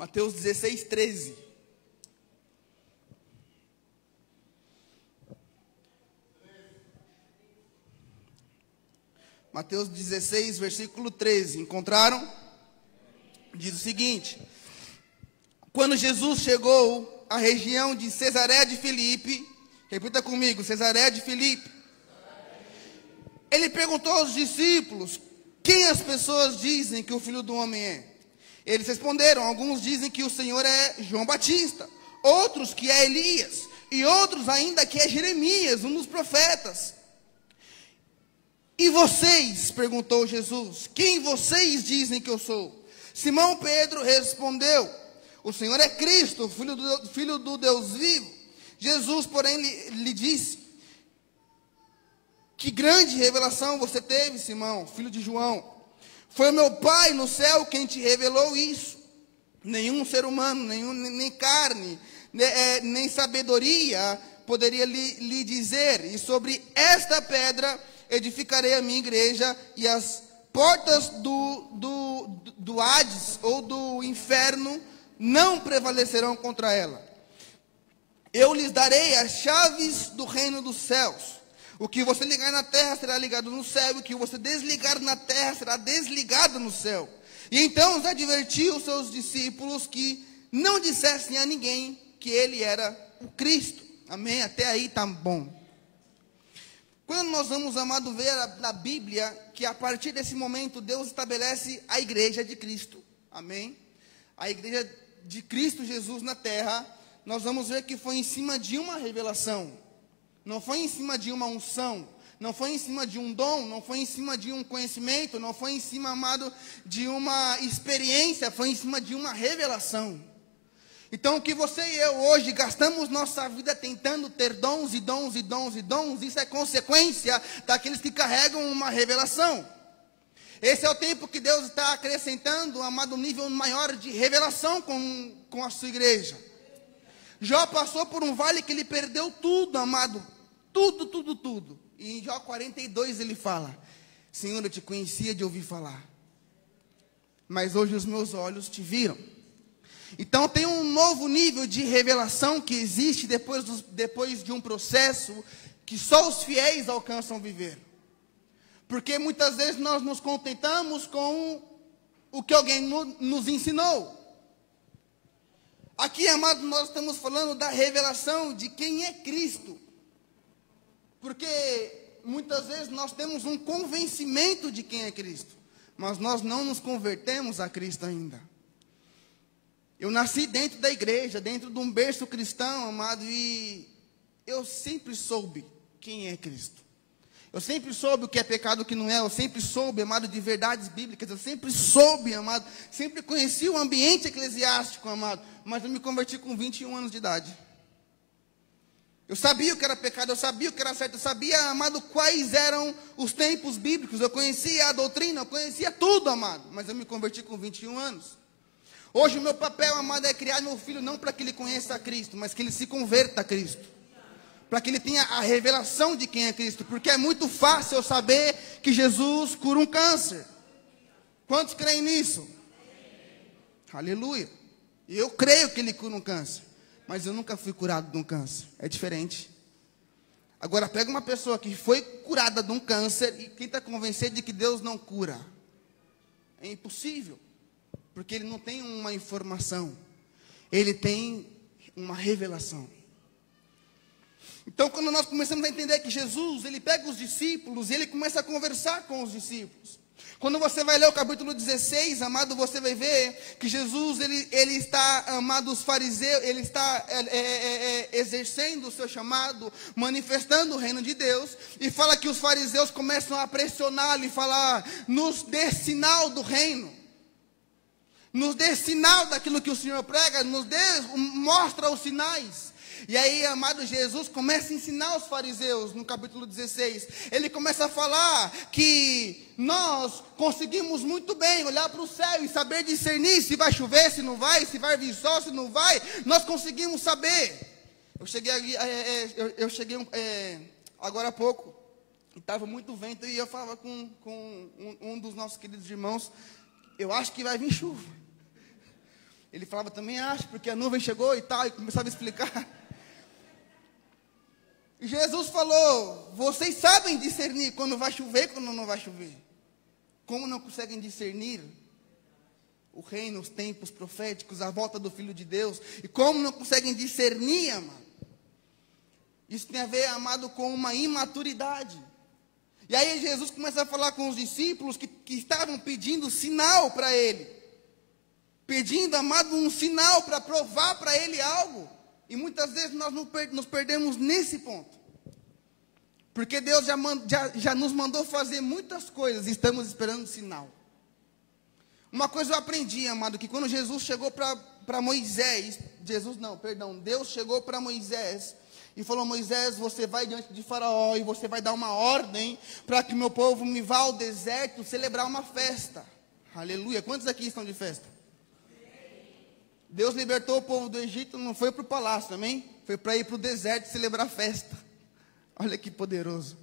Mateus 16, 13. Mateus 16, versículo 13. Encontraram? Diz o seguinte: quando Jesus chegou à região de Cesareia de Filipe, repita comigo, Cesareia de Filipe, ele perguntou aos discípulos: quem as pessoas dizem que o Filho do Homem é? Eles responderam: alguns dizem que o Senhor é João Batista, outros que é Elias, e outros ainda que é Jeremias, um dos profetas. E vocês, perguntou Jesus, quem vocês dizem que eu sou? Simão Pedro respondeu: o Senhor é Cristo, filho do Deus vivo. Jesus, porém, lhe disse: que grande revelação você teve, Simão, filho de João. Foi o meu Pai no céu quem te revelou isso. Nenhum ser humano, nem carne, nem sabedoria poderia lhe dizer. E sobre esta pedra edificarei a minha igreja, e as portas do Hades, ou do inferno, não prevalecerão contra ela. Eu lhes darei as chaves do reino dos céus. O que você ligar na terra será ligado no céu, e o que você desligar na terra será desligado no céu. E então os advertiu os seus discípulos que não dissessem a ninguém que ele era o Cristo. Amém? Até aí está bom. Quando nós vamos, amado, ver na Bíblia que a partir desse momento Deus estabelece a igreja de Cristo. Amém? A igreja de Cristo Jesus na terra, nós vamos ver que foi em cima de uma revelação. Não foi em cima de uma unção, não foi em cima de um dom, não foi em cima de um conhecimento, não foi em cima, amado, de uma experiência, foi em cima de uma revelação. Então, o que você e eu hoje gastamos nossa vida tentando ter dons e dons e dons e dons, isso é consequência daqueles que carregam uma revelação. Esse é o tempo que Deus está acrescentando, amado, um nível maior de revelação com a sua igreja. Jó passou por um vale que ele perdeu tudo, amado. Tudo, tudo, tudo. E em Jó 42 ele fala: Senhor, eu te conhecia de ouvir falar, mas hoje os meus olhos te viram. Então tem um novo nível de revelação que existe depois de um processo que só os fiéis alcançam viver. Porque muitas vezes nós nos contentamos com o que alguém nos ensinou. Aqui, amado, nós estamos falando da revelação de quem é Cristo. Porque muitas vezes nós temos um convencimento de quem é Cristo, mas nós não nos convertemos a Cristo ainda. Eu nasci dentro da igreja, dentro de um berço cristão, amado, e eu sempre soube quem é Cristo. Eu sempre soube o que é pecado e o que não é. Eu sempre soube, amado, de verdades bíblicas. Eu sempre soube, amado, sempre conheci o ambiente eclesiástico, amado. Mas eu me converti com 21 anos de idade. Eu sabia o que era pecado, eu sabia o que era certo. Eu sabia, amado, quais eram os tempos bíblicos. Eu conhecia a doutrina, eu conhecia tudo, amado. Mas eu me converti com 21 anos. Hoje o meu papel, amado, é criar meu filho não para que ele conheça a Cristo, mas que ele se converta a Cristo. Para que ele tenha a revelação de quem é Cristo. Porque é muito fácil eu saber que Jesus cura um câncer. Quantos creem nisso? Aleluia. E eu creio que ele cura um câncer. Mas eu nunca fui curado de um câncer. É diferente. Agora pega uma pessoa que foi curada de um câncer e tenta convencer de que Deus não cura. É impossível. Porque ele não tem uma informação. Ele tem uma revelação. Então, quando nós começamos a entender que Jesus, ele pega os discípulos e ele começa a conversar com os discípulos. Quando você vai ler o capítulo 16, amado, você vai ver que Jesus, ele está, amado, os fariseus, ele está exercendo o seu chamado, manifestando o reino de Deus, e fala que os fariseus começam a pressioná-lo e falar: nos dê sinal do reino. Nos dê sinal daquilo que o Senhor prega, mostra os sinais. E aí, amado, Jesus começa a ensinar os fariseus no capítulo 16. Ele começa a falar que nós conseguimos muito bem olhar para o céu e saber discernir se vai chover, se não vai, se vai vir sol, se não vai. Nós conseguimos saber. Eu cheguei agora há pouco, estava muito vento, e eu falava com um dos nossos queridos irmãos: eu acho que vai vir chuva. Ele falava também, acho, porque a nuvem chegou e tal, e começava a explicar. E Jesus falou, vocês sabem discernir quando vai chover e quando não vai chover. Como não conseguem discernir o reino, os tempos proféticos, a volta do Filho de Deus? E como não conseguem discernir, amado? Isso tem a ver, amado, com uma imaturidade. E aí Jesus começa a falar com os discípulos que estavam pedindo sinal para ele. Pedindo, amado, um sinal para provar para ele algo. E muitas vezes nós nos perdemos nesse ponto. Porque Deus já nos mandou fazer muitas coisas e estamos esperando sinal. Uma coisa eu aprendi, amado, que quando Jesus chegou para Moisés, Deus chegou para Moisés e falou, Moisés, você vai diante de Faraó e você vai dar uma ordem para que meu povo me vá ao deserto celebrar uma festa. Aleluia. Quantos aqui estão de festa? Deus libertou o povo do Egito, não foi para o palácio, amém? Foi para ir para o deserto celebrar festa. Olha que poderoso.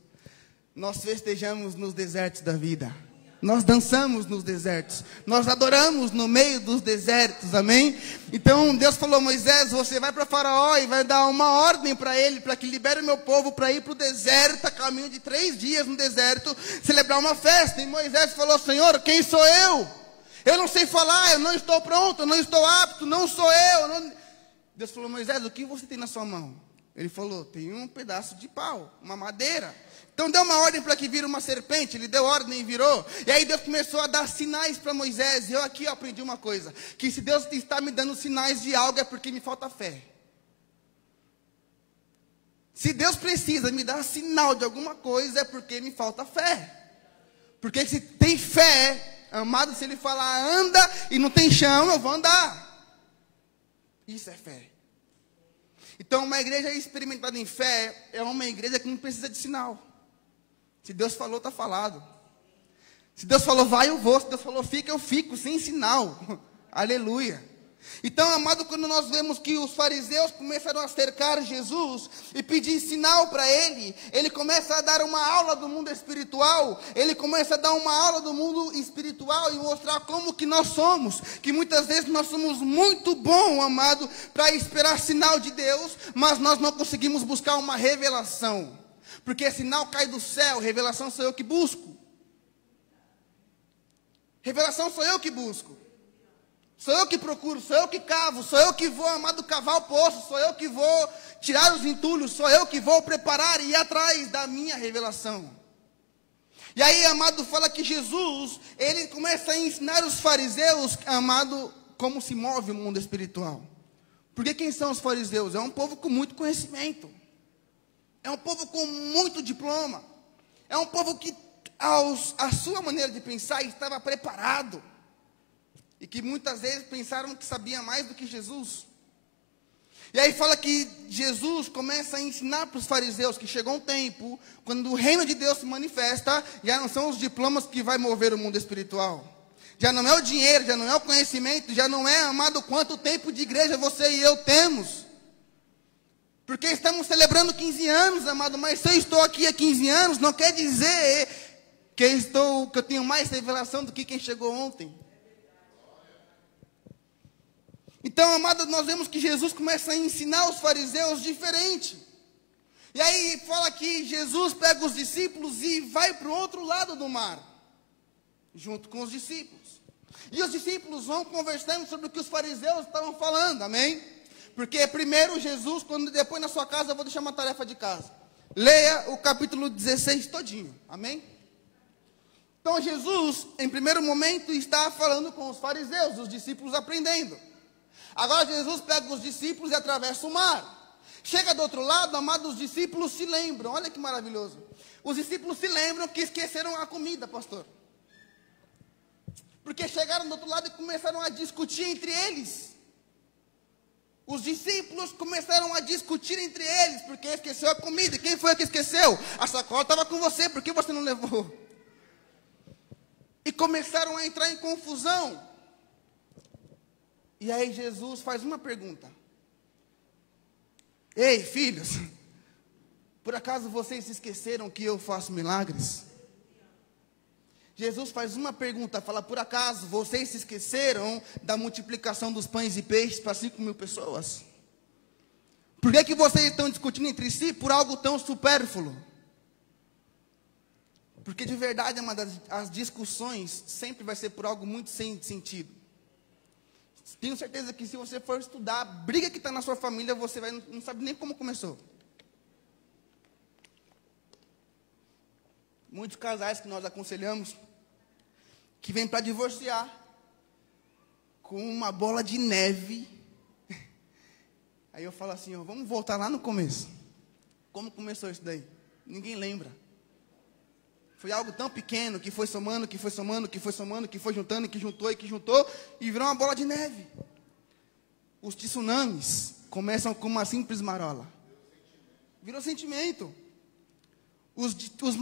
Nós festejamos nos desertos da vida. Nós dançamos nos desertos. Nós adoramos no meio dos desertos, amém? Então Deus falou, Moisés, você vai para Faraó e vai dar uma ordem para ele, para que libere o meu povo para ir para o deserto, a caminho de 3 dias no deserto, celebrar uma festa. E Moisés falou, Senhor, quem sou eu? Eu não sei falar, eu não estou pronto, eu não estou apto, não sou eu. Deus falou, Moisés, o que você tem na sua mão? Ele falou, tem um pedaço de pau, uma madeira. Então deu uma ordem para que vire uma serpente, ele deu ordem e virou. E aí Deus começou a dar sinais para Moisés. E eu aqui aprendi uma coisa, que se Deus está me dando sinais de algo é porque me falta fé. Se Deus precisa me dar sinal de alguma coisa é porque me falta fé. Porque se tem fé, amado, se ele falar anda e não tem chão, eu vou andar. Isso é fé. Então uma igreja experimentada em fé é uma igreja que não precisa de sinal. Se Deus falou, está falado. Se Deus falou, vai, eu vou. Se Deus falou, fica, eu fico, sem sinal. Aleluia. Então, amado, quando nós vemos que os fariseus começaram a cercar Jesus e pedir sinal para ele, ele começa a dar uma aula do mundo espiritual, ele começa a dar uma aula do mundo espiritual e mostrar como que nós somos, que muitas vezes nós somos muito bons, amado, para esperar sinal de Deus, mas nós não conseguimos buscar uma revelação. Porque sinal cai do céu, revelação sou eu que busco. Revelação sou eu que busco. Sou eu que procuro, sou eu que cavo, sou eu que vou, amado, cavar o poço, sou eu que vou tirar os entulhos, sou eu que vou preparar e ir atrás da minha revelação. E aí, amado, fala que Jesus, ele começa a ensinar os fariseus, amado, como se move o mundo espiritual. Porque quem são os fariseus? É um povo com muito conhecimento. É um povo com muito diploma. É um povo que, a sua maneira de pensar, estava preparado. E que muitas vezes pensaram que sabia mais do que Jesus. E aí fala que Jesus começa a ensinar para os fariseus que chegou um tempo, quando o reino de Deus se manifesta, já não são os diplomas que vai mover o mundo espiritual. Já não é o dinheiro, já não é o conhecimento, já não é, amado, quanto tempo de igreja você e eu temos. Porque estamos celebrando 15 anos, amado, mas se eu estou aqui há 15 anos, não quer dizer que eu tenho mais revelação do que quem chegou ontem. Então, amado, nós vemos que Jesus começa a ensinar os fariseus diferente. E aí fala que Jesus pega os discípulos e vai para o outro lado do mar, junto com os discípulos. E os discípulos vão conversando sobre o que os fariseus estavam falando, amém? Porque primeiro Jesus, depois na sua casa, eu vou deixar uma tarefa de casa. Leia o capítulo 16 todinho, amém? Então Jesus, em primeiro momento, está falando com os fariseus, os discípulos aprendendo. Agora Jesus pega os discípulos e atravessa o mar. Chega do outro lado, amados, os discípulos se lembram, olha que maravilhoso. Os discípulos se lembram que esqueceram a comida, pastor. Porque chegaram do outro lado e começaram a discutir entre eles. Os discípulos começaram a discutir entre eles, porque esqueceu a comida. E quem foi que esqueceu? A sacola estava com você, por que você não levou? E começaram a entrar em confusão. E aí Jesus faz uma pergunta. Ei, filhos, por acaso vocês se esqueceram que eu faço milagres? Jesus faz uma pergunta, fala: por acaso vocês se esqueceram da multiplicação dos pães e peixes para 5.000 pessoas? Por que vocês estão discutindo entre si por algo tão supérfluo? Porque de verdade, as discussões sempre vai ser por algo muito sem sentido. Tenho certeza que se você for estudar a briga que está na sua família, você não sabe nem como começou. Muitos casais que nós aconselhamos, que vêm para divorciar, com uma bola de neve. Aí eu falo assim, vamos voltar lá no começo. Como começou isso daí? Ninguém lembra. Foi algo tão pequeno, que foi somando, que foi somando, que foi somando, que foi juntando, que juntou, e virou uma bola de neve. Os tsunamis começam com uma simples marola. Virou sentimento. Os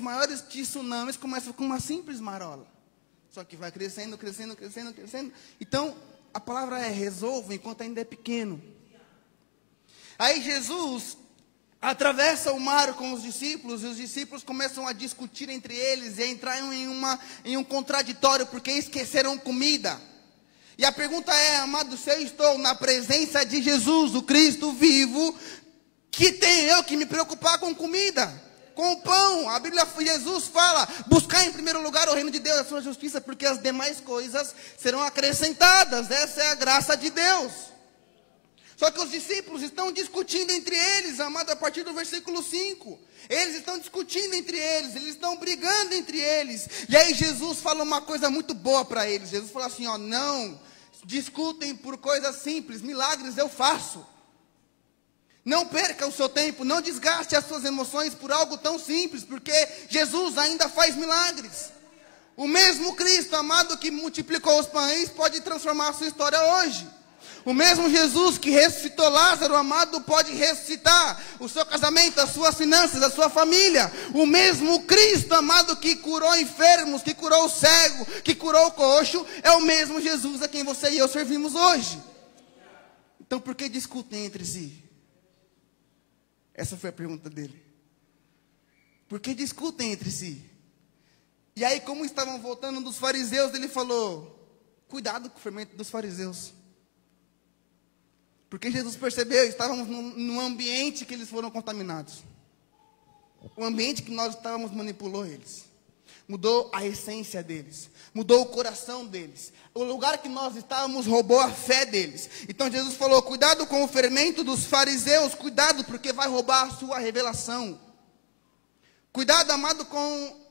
maiores tsunamis começam com uma simples marola. Só que vai crescendo, crescendo, crescendo, crescendo. Então, a palavra é: resolva enquanto ainda é pequeno. Aí Jesus atravessa o mar com os discípulos, e os discípulos começam a discutir entre eles, e a entrar em um contraditório, porque esqueceram comida. E a pergunta é: amado, se eu estou na presença de Jesus, o Cristo vivo, que tenho eu que me preocupar com comida? Com o pão? A Bíblia, Jesus fala: buscar em primeiro lugar o reino de Deus, a sua justiça, porque as demais coisas serão acrescentadas. Essa é a graça de Deus. Só que os discípulos estão discutindo entre eles, amado, a partir do versículo 5. Eles estão discutindo entre eles, eles estão brigando entre eles. E aí Jesus fala uma coisa muito boa para eles. Jesus fala assim: não discutem por coisas simples, milagres eu faço. Não perca o seu tempo, não desgaste as suas emoções por algo tão simples, porque Jesus ainda faz milagres. O mesmo Cristo, amado, que multiplicou os pães, pode transformar a sua história hoje. O mesmo Jesus que ressuscitou Lázaro, amado, pode ressuscitar o seu casamento, as suas finanças, a sua família. O mesmo Cristo, amado, que curou enfermos, que curou o cego, que curou o coxo, é o mesmo Jesus a quem você e eu servimos hoje. Então, por que discutem entre si? Essa foi a pergunta dele. Por que discutem entre si? E aí, como estavam voltando dos fariseus, ele falou: cuidado com o fermento dos fariseus. Porque Jesus percebeu, estávamos num ambiente que eles foram contaminados. O ambiente que nós estávamos manipulou eles. Mudou a essência deles. Mudou o coração deles. O lugar que nós estávamos roubou a fé deles. Então Jesus falou: cuidado com o fermento dos fariseus. Cuidado, porque vai roubar a sua revelação. Cuidado, amado, com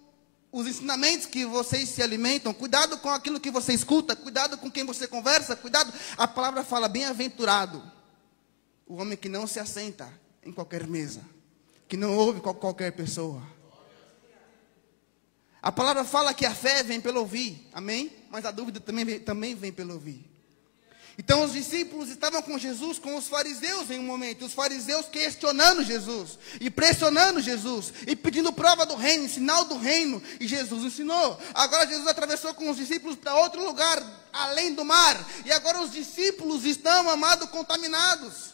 os ensinamentos que vocês se alimentam. Cuidado com aquilo que você escuta. Cuidado com quem você conversa. Cuidado. A palavra fala: bem-aventurado o homem que não se assenta em qualquer mesa, que não ouve qualquer pessoa. A palavra fala que a fé vem pelo ouvir, amém? Mas a dúvida também vem pelo ouvir. Então os discípulos estavam com Jesus, com os fariseus em um momento. Os fariseus questionando Jesus, e pressionando Jesus, e pedindo prova do reino, sinal do reino. E Jesus ensinou. Agora Jesus atravessou com os discípulos para outro lugar, além do mar. E agora os discípulos estão, amado, contaminados.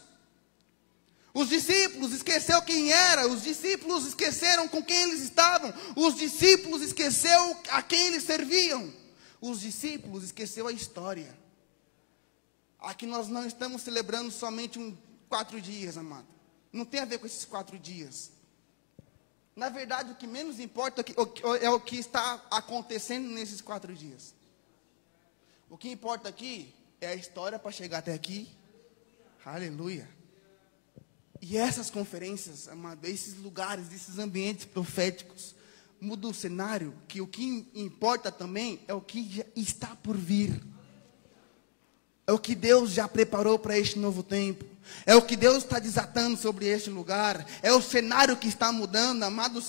Os discípulos esqueceram quem era. Os discípulos esqueceram com quem eles estavam. Os discípulos esqueceram a quem eles serviam. Os discípulos esqueceram a história. Aqui nós não estamos celebrando somente 4 dias, amado. Não tem a ver com esses 4 dias. Na verdade, o que menos importa é o que está acontecendo nesses 4 dias. O que importa aqui é a história para chegar até aqui. Aleluia. E essas conferências, amado, esses lugares, esses ambientes proféticos, mudam o cenário, que o que importa também é o que já está por vir. É o que Deus já preparou para este novo tempo. É o que Deus está desatando sobre este lugar. É o cenário que está mudando, amado,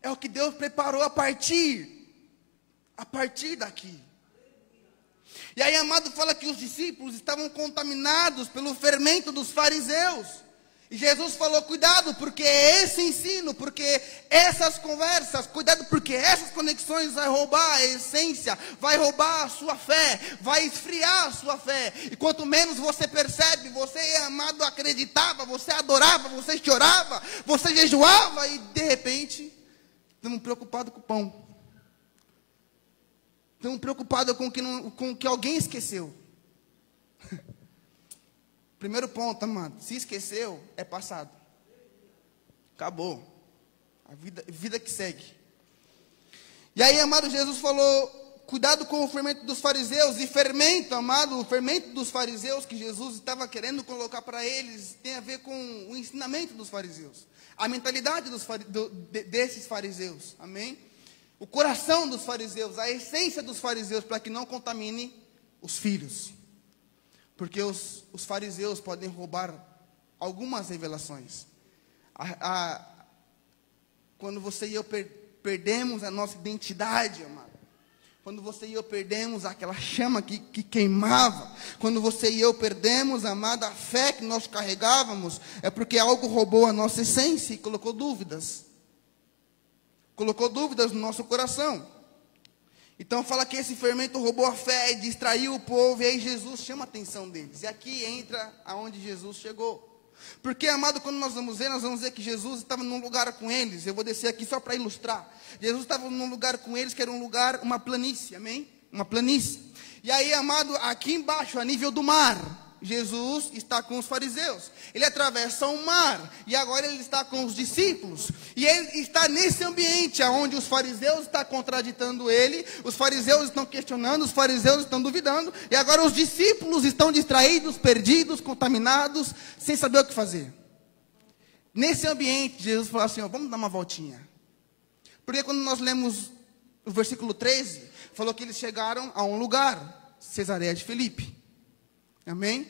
é o que Deus preparou a partir daqui. E aí, amado, fala que os discípulos estavam contaminados pelo fermento dos fariseus. E Jesus falou: cuidado, porque esse ensino, porque essas conversas, cuidado, porque essas conexões vai roubar a essência, vai roubar a sua fé, vai esfriar a sua fé. E quanto menos você percebe, você, amado, acreditava, você adorava, você chorava, você jejuava, e de repente, estamos preocupados com o pão. Estão preocupados com o que alguém esqueceu. Primeiro ponto, amado. Se esqueceu, é passado. Acabou. A vida que segue. E aí, amado, Jesus falou, cuidado com o fermento dos fariseus. E fermento, amado, o fermento dos fariseus que Jesus estava querendo colocar para eles, tem a ver com o ensinamento dos fariseus. A mentalidade desses fariseus. Amém? O coração dos fariseus, a essência dos fariseus, para que não contamine os filhos. Porque os fariseus podem roubar algumas revelações. Quando você e eu perdemos a nossa identidade, amado. Quando você e eu perdemos aquela chama que queimava. Quando você e eu perdemos, amado, a fé que nós carregávamos. É porque algo roubou a nossa essência e colocou dúvidas. Colocou dúvidas no nosso coração. Então fala que esse fermento roubou a fé e distraiu o povo. E aí Jesus chama a atenção deles. E aqui entra aonde Jesus chegou. Porque, amado, quando nós vamos ver que Jesus estava num lugar com eles. Eu vou descer aqui só para ilustrar. Jesus estava num lugar com eles, que era um lugar, uma planície, amém? Uma planície. E aí, amado, aqui embaixo, a nível do mar, Jesus está com os fariseus. Ele atravessa o mar. E agora ele está com os discípulos. E ele está nesse ambiente onde os fariseus estão contraditando ele. Os fariseus estão questionando. Os fariseus estão duvidando. E agora os discípulos estão distraídos, perdidos, contaminados, sem saber o que fazer. Nesse ambiente, Jesus falou assim, vamos dar uma voltinha. Porque quando nós lemos o versículo 13, falou que eles chegaram a um lugar, Cesareia de Filipe. Amém?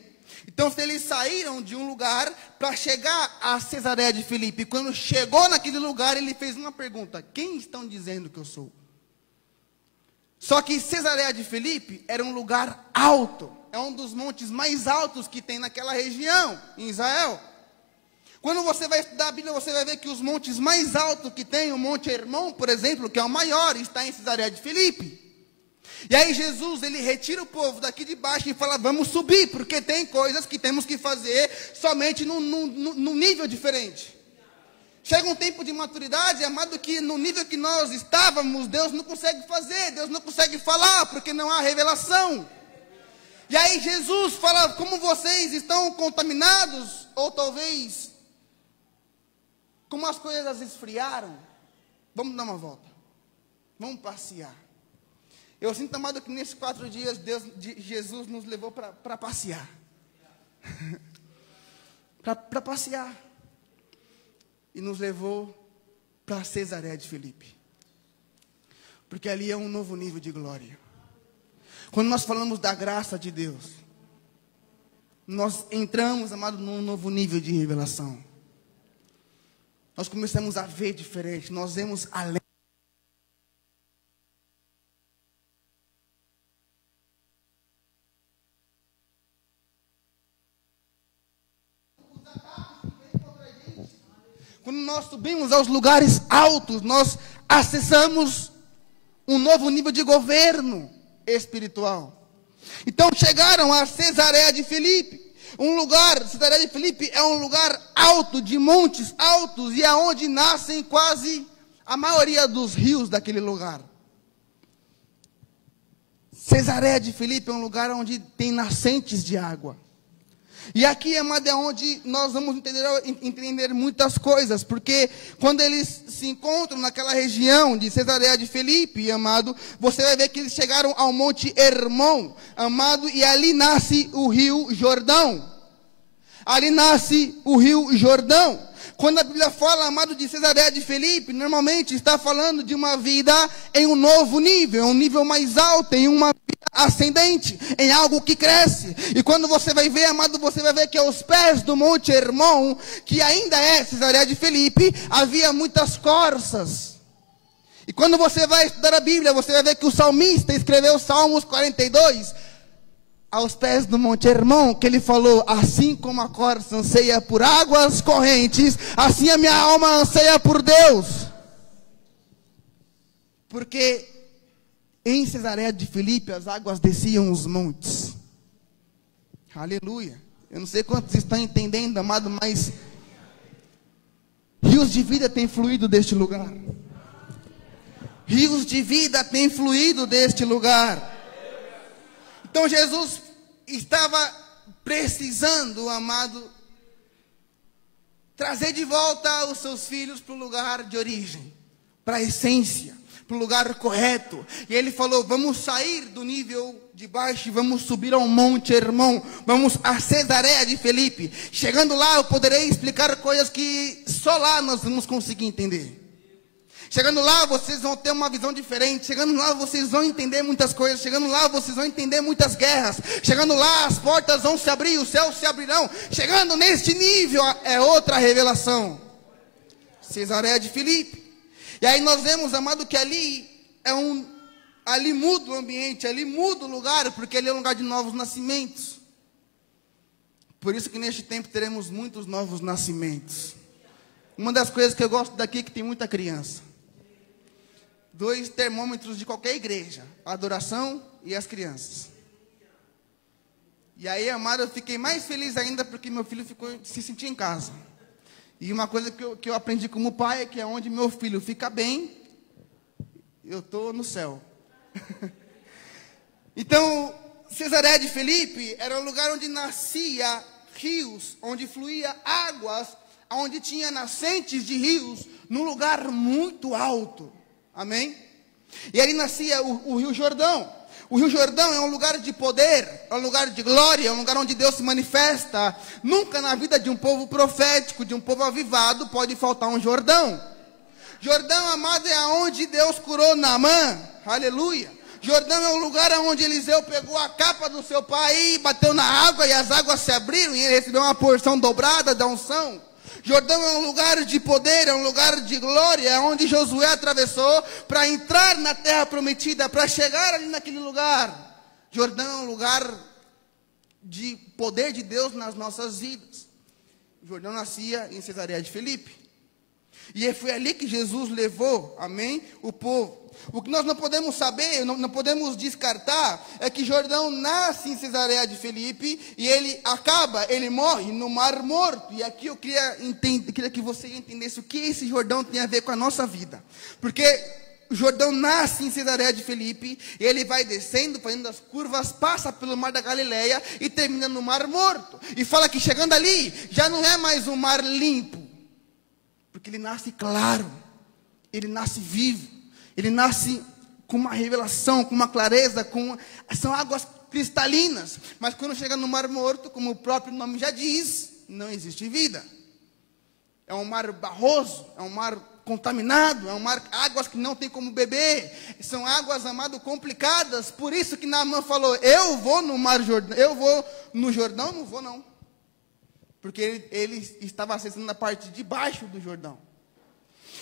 Então, se eles saíram de um lugar para chegar a Cesareia de Filipe, e quando chegou naquele lugar, ele fez uma pergunta: quem estão dizendo que eu sou? Só que Cesareia de Filipe era um lugar alto, é um dos montes mais altos que tem naquela região, em Israel. Quando você vai estudar a Bíblia, você vai ver que os montes mais altos que tem, o Monte Hermon, por exemplo, que é o maior, está em Cesareia de Filipe. E aí Jesus, ele retira o povo daqui de baixo e fala, vamos subir, porque tem coisas que temos que fazer somente num nível diferente. Chega um tempo de maturidade, amado, que no nível que nós estávamos, Deus não consegue fazer, Deus não consegue falar, porque não há revelação. E aí Jesus fala, como vocês estão contaminados, ou talvez, como as coisas esfriaram, vamos dar uma volta, vamos passear. Eu sinto, amado, que nesses 4 dias, Jesus nos levou para passear. para passear. E nos levou para Cesareia de Filipe. Porque ali é um novo nível de glória. Quando nós falamos da graça de Deus, nós entramos, amado, num novo nível de revelação. Nós começamos a ver diferente, nós vemos além. Quando nós subimos aos lugares altos, nós acessamos um novo nível de governo espiritual. Então chegaram a Cesareia de Filipe. Cesareia de Filipe é um lugar alto, de montes altos, e é onde nascem quase a maioria dos rios daquele lugar. Cesareia de Filipe é um lugar onde tem nascentes de água. E aqui, amado, é onde nós vamos entender muitas coisas, porque quando eles se encontram naquela região de Cesareia de Filipe, amado, você vai ver que eles chegaram ao Monte Hermon, amado, e ali nasce o rio Jordão. Ali nasce o rio Jordão. Quando a Bíblia fala, amado, de Cesareia de Filipe, normalmente está falando de uma vida em um novo nível, um nível mais alto, em uma vida ascendente, em algo que cresce. E quando você vai ver, amado, você vai ver que aos pés do Monte Hermon, que ainda é Cesareia de Filipe, havia muitas corças. E quando você vai estudar a Bíblia, você vai ver que o salmista escreveu Salmos 42, aos pés do Monte Hermon, que ele falou, assim como a corça anseia por águas correntes, assim a minha alma anseia por Deus. Porque em Cesareia de Filipe as águas desciam os montes. Aleluia. Eu não sei quantos estão entendendo, amado, mas rios de vida têm fluído deste lugar. Rios de vida têm fluído deste lugar. Então Jesus estava precisando, amado, trazer de volta os seus filhos para o lugar de origem, para a essência, para o lugar correto. E ele falou: vamos sair do nível de baixo e vamos subir ao Monte Hermon. Vamos a Cesareia de Filipe. Chegando lá eu poderei explicar coisas que só lá nós vamos conseguir entender. Chegando lá vocês vão ter uma visão diferente. Chegando lá vocês vão entender muitas coisas. Chegando lá vocês vão entender muitas guerras. Chegando lá as portas vão se abrir, os céus se abrirão. Chegando neste nível é outra revelação. Cesareia de Filipe. E aí nós vemos, amado, que ali ali muda o ambiente, ali muda o lugar, porque ali é um lugar de novos nascimentos. Por isso que neste tempo teremos muitos novos nascimentos. Uma das coisas que eu gosto daqui é que tem muita criança. 2 termômetros de qualquer igreja: a adoração e as crianças. E aí, amado, eu fiquei mais feliz ainda porque meu filho se sentia em casa. E uma coisa que eu aprendi como pai é que é onde meu filho fica bem, eu estou no céu. Então, Cesareia de Filipe era um lugar onde nascia rios, onde fluía águas, onde tinha nascentes de rios, num lugar muito alto. Amém? E ali nascia o Rio Jordão. O Rio Jordão é um lugar de poder, é um lugar de glória, é um lugar onde Deus se manifesta. Nunca na vida de um povo profético, de um povo avivado, pode faltar um Jordão. Jordão, amado, é onde Deus curou Naamã. Aleluia. Jordão é um lugar onde Eliseu pegou a capa do seu pai e bateu na água, e as águas se abriram, e ele recebeu uma porção dobrada da unção. Jordão é um lugar de poder, é um lugar de glória, é onde Josué atravessou para entrar na terra prometida, para chegar ali naquele lugar. Jordão é um lugar de poder de Deus nas nossas vidas. Jordão nascia em Cesareia de Filipe. E foi ali que Jesus levou, amém, o povo. O que nós não podemos saber, não podemos descartar, é que Jordão nasce em Cesareia de Filipe e ele morre no Mar Morto. E aqui eu queria que você entendesse o que esse Jordão tem a ver com a nossa vida. Porque Jordão nasce em Cesareia de Filipe, e ele vai descendo, fazendo as curvas, passa pelo Mar da Galileia e termina no Mar Morto. E fala que chegando ali, já não é mais um mar limpo, porque ele nasce claro, ele nasce vivo. Ele nasce com uma revelação, com uma clareza, são águas cristalinas. Mas quando chega no Mar Morto, como o próprio nome já diz, não existe vida. É um mar barroso, é um mar contaminado, é um mar, águas que não tem como beber. São águas, amado, complicadas. Por isso que Naamã falou: eu vou no Mar Jordão, eu vou no Jordão, não vou não. Porque ele estava acessando a parte de baixo do Jordão.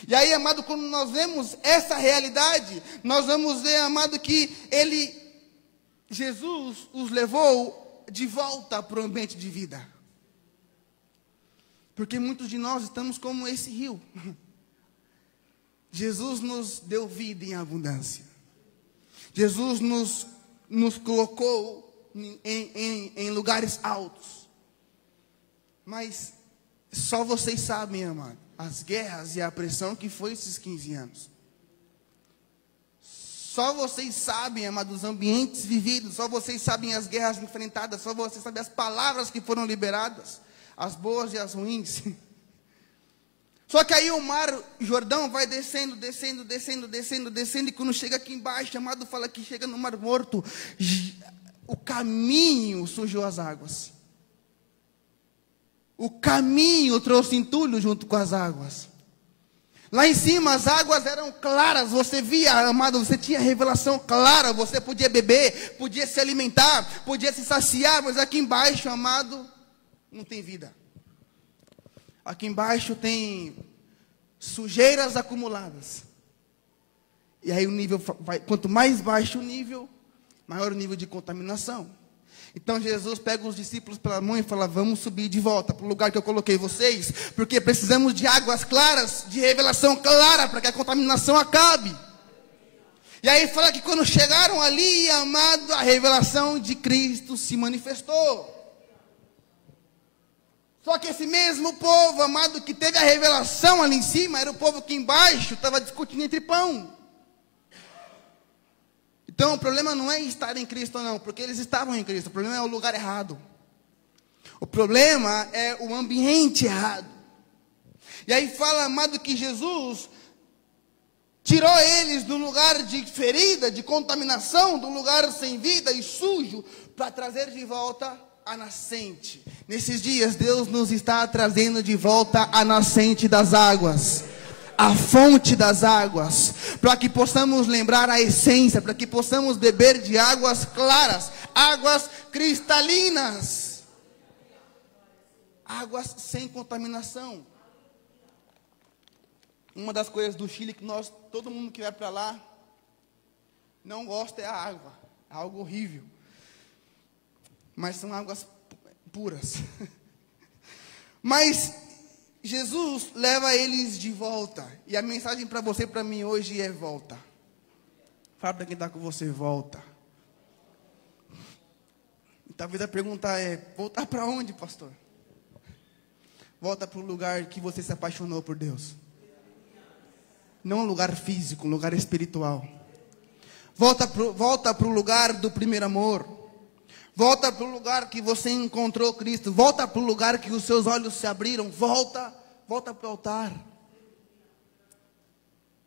E aí, amado, quando nós vemos essa realidade, nós vamos ver, amado, que Jesus os levou de volta para o ambiente de vida. Porque muitos de nós estamos como esse rio. Jesus nos deu vida em abundância. Jesus nos colocou em lugares altos. Mas só vocês sabem, amado, as guerras e a pressão que foi esses 15 anos. Só vocês sabem, amados, os ambientes vividos. Só vocês sabem as guerras enfrentadas. Só vocês sabem as palavras que foram liberadas, as boas e as ruins. Só que aí o Mar Jordão vai descendo, descendo, descendo, descendo, descendo. E quando chega aqui embaixo, amado, fala que chega no Mar Morto, o caminho sujou as águas. O caminho trouxe entulho junto com as águas. Lá em cima as águas eram claras, você via, amado, você tinha revelação clara, você podia beber, podia se alimentar, podia se saciar, mas aqui embaixo, amado, não tem vida. Aqui embaixo tem sujeiras acumuladas. E aí o nível vai, quanto mais baixo o nível, maior o nível de contaminação. Então Jesus pega os discípulos pela mão e fala: vamos subir de volta para o lugar que eu coloquei vocês, porque precisamos de águas claras, de revelação clara, para que a contaminação acabe. E aí fala que quando chegaram ali, amado, a revelação de Cristo se manifestou. Só que esse mesmo povo, amado, que teve a revelação ali em cima, era o povo que embaixo estava discutindo entre pão. Então o problema não é estar em Cristo ou não, porque eles estavam em Cristo. O problema é o lugar errado. O problema é o ambiente errado. E aí fala, amado, que Jesus tirou eles do lugar de ferida, de contaminação, do lugar sem vida e sujo, para trazer de volta a nascente. Nesses dias, Deus nos está trazendo de volta a nascente das águas, a fonte das águas, para que possamos lembrar a essência, para que possamos beber de águas claras, águas cristalinas, águas sem contaminação. Uma das coisas do Chile que todo mundo que vai para lá, não gosta é a água. É algo horrível. Mas são águas puras. Mas Jesus leva eles de volta. E a mensagem para você e para mim hoje é volta. Fala para quem está com você, volta. E talvez a pergunta é, voltar para onde, pastor? Volta para o lugar que você se apaixonou por Deus. Não um lugar físico, um lugar espiritual. Volta para o lugar do primeiro amor. Volta para o lugar que você encontrou Cristo. Volta para o lugar que os seus olhos se abriram. Volta para o altar.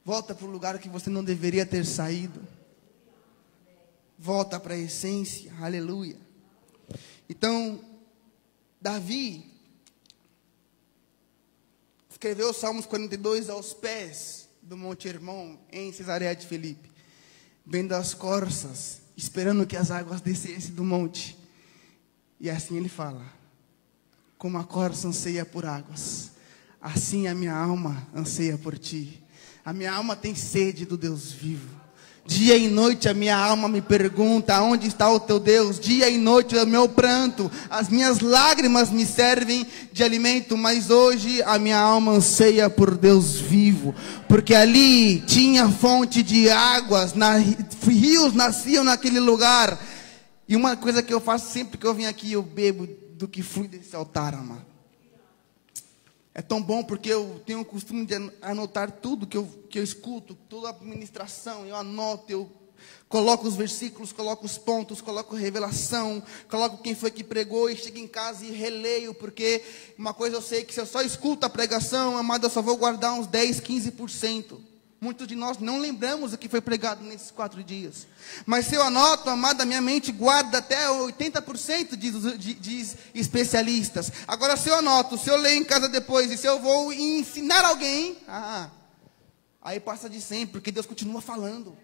Volta para o lugar que você não deveria ter saído. Volta para a essência. Aleluia. Então, Davi escreveu os Salmos 42 aos pés do Monte Hermon, em Cesareia de Filipe, vendo as corças, esperando que as águas descessem do monte. E assim ele fala: como a corça anseia por águas, assim a minha alma anseia por ti. A minha alma tem sede do Deus vivo. Dia e noite a minha alma me pergunta: onde está o teu Deus? Dia e noite o meu pranto, as minhas lágrimas me servem de alimento. Mas hoje a minha alma anseia por Deus vivo, porque ali tinha fonte de águas, rios nasciam naquele lugar. E uma coisa que eu faço sempre que eu venho aqui, eu bebo do que flui desse altar, amado. É tão bom porque eu tenho o costume de anotar tudo que eu escuto, toda a administração, eu anoto, eu coloco os versículos, coloco os pontos, coloco revelação, coloco quem foi que pregou e chego em casa e releio, porque uma coisa eu sei que se eu só escuto a pregação, amado, eu só vou guardar uns 10, 15%. Muitos de nós não lembramos o que foi pregado nesses 4 dias. Mas se eu anoto, amado, a minha mente guarda até 80%, diz especialistas. Agora, se eu anoto, se eu leio em casa depois, e se eu vou ensinar alguém, aí passa de 100, porque Deus continua falando.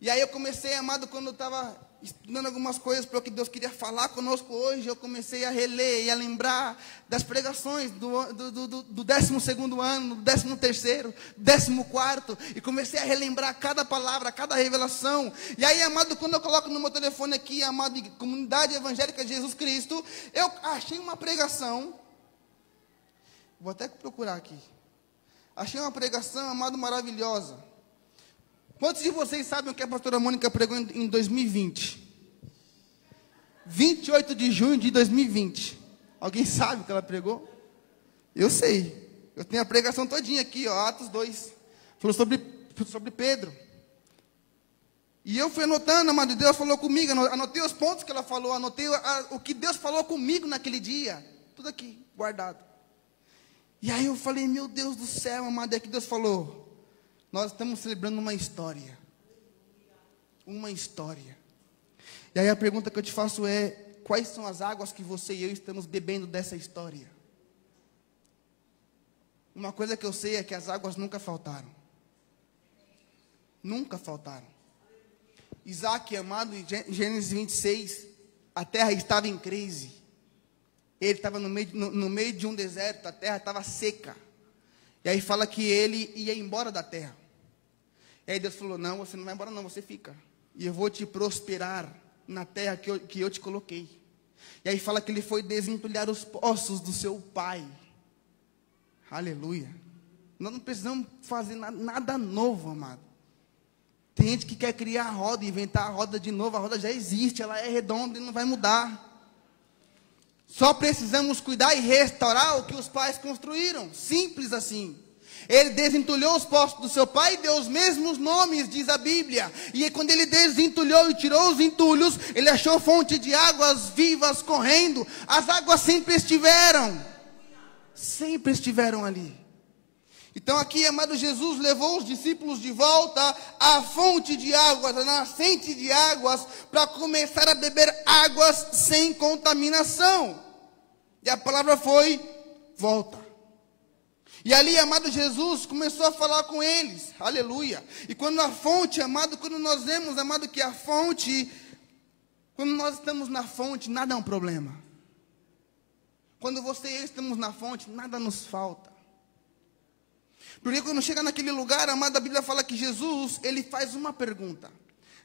E aí eu comecei, amado, quando eu estava estudando algumas coisas para o que Deus queria falar conosco hoje, eu comecei a reler e a lembrar das pregações do 12º ano, do 13º, 14º, e comecei a relembrar cada palavra, cada revelação. E aí, amado, quando eu coloco no meu telefone aqui, amado, Comunidade Evangélica de Jesus Cristo, eu achei uma pregação, vou até procurar aqui, achei uma pregação, amado, maravilhosa. Quantos de vocês sabem o que a pastora Mônica pregou em 2020? 28 de junho de 2020. Alguém sabe o que ela pregou? Eu sei. Eu tenho a pregação todinha aqui, ó, Atos 2. Falou sobre Pedro. E eu fui anotando, amado, Deus falou comigo. Anotei os pontos que ela falou. Anotei o que Deus falou comigo naquele dia. Tudo aqui, guardado. E aí eu falei, meu Deus do céu, amado, é que Deus falou: nós estamos celebrando uma história. Uma história. E aí a pergunta que eu te faço é: quais são as águas que você e eu estamos bebendo dessa história? Uma coisa que eu sei é que as águas nunca faltaram. Nunca faltaram. Isaac, amado, em Gênesis 26, a terra estava em crise. Ele estava no meio de um deserto, a terra estava seca. E aí fala que ele ia embora da terra. E aí Deus falou: não, você não vai embora não, você fica. E eu vou te prosperar na terra que eu te coloquei. E aí fala que ele foi desentulhar os poços do seu pai. Aleluia. Nós não precisamos fazer nada novo, amado. Tem gente que quer criar a roda, inventar a roda de novo. A roda já existe, ela é redonda e não vai mudar. Só precisamos cuidar e restaurar o que os pais construíram. Simples assim. Ele desentulhou os poços do seu pai e deu os mesmos nomes, diz a Bíblia. E aí, quando ele desentulhou e tirou os entulhos, ele achou fonte de águas vivas correndo. As águas sempre estiveram ali. Então aqui, amado, Jesus levou os discípulos de volta à fonte de águas, à nascente de águas, para começar a beber águas sem contaminação. E a palavra foi: volta. E ali, amado, Jesus começou a falar com eles, aleluia. E quando a fonte, amado, quando nós vemos, amado, que a fonte, quando nós estamos na fonte, nada é um problema. Quando você e eu estamos na fonte, nada nos falta. Porque quando chega naquele lugar, amado, a Bíblia fala que Jesus, ele faz uma pergunta.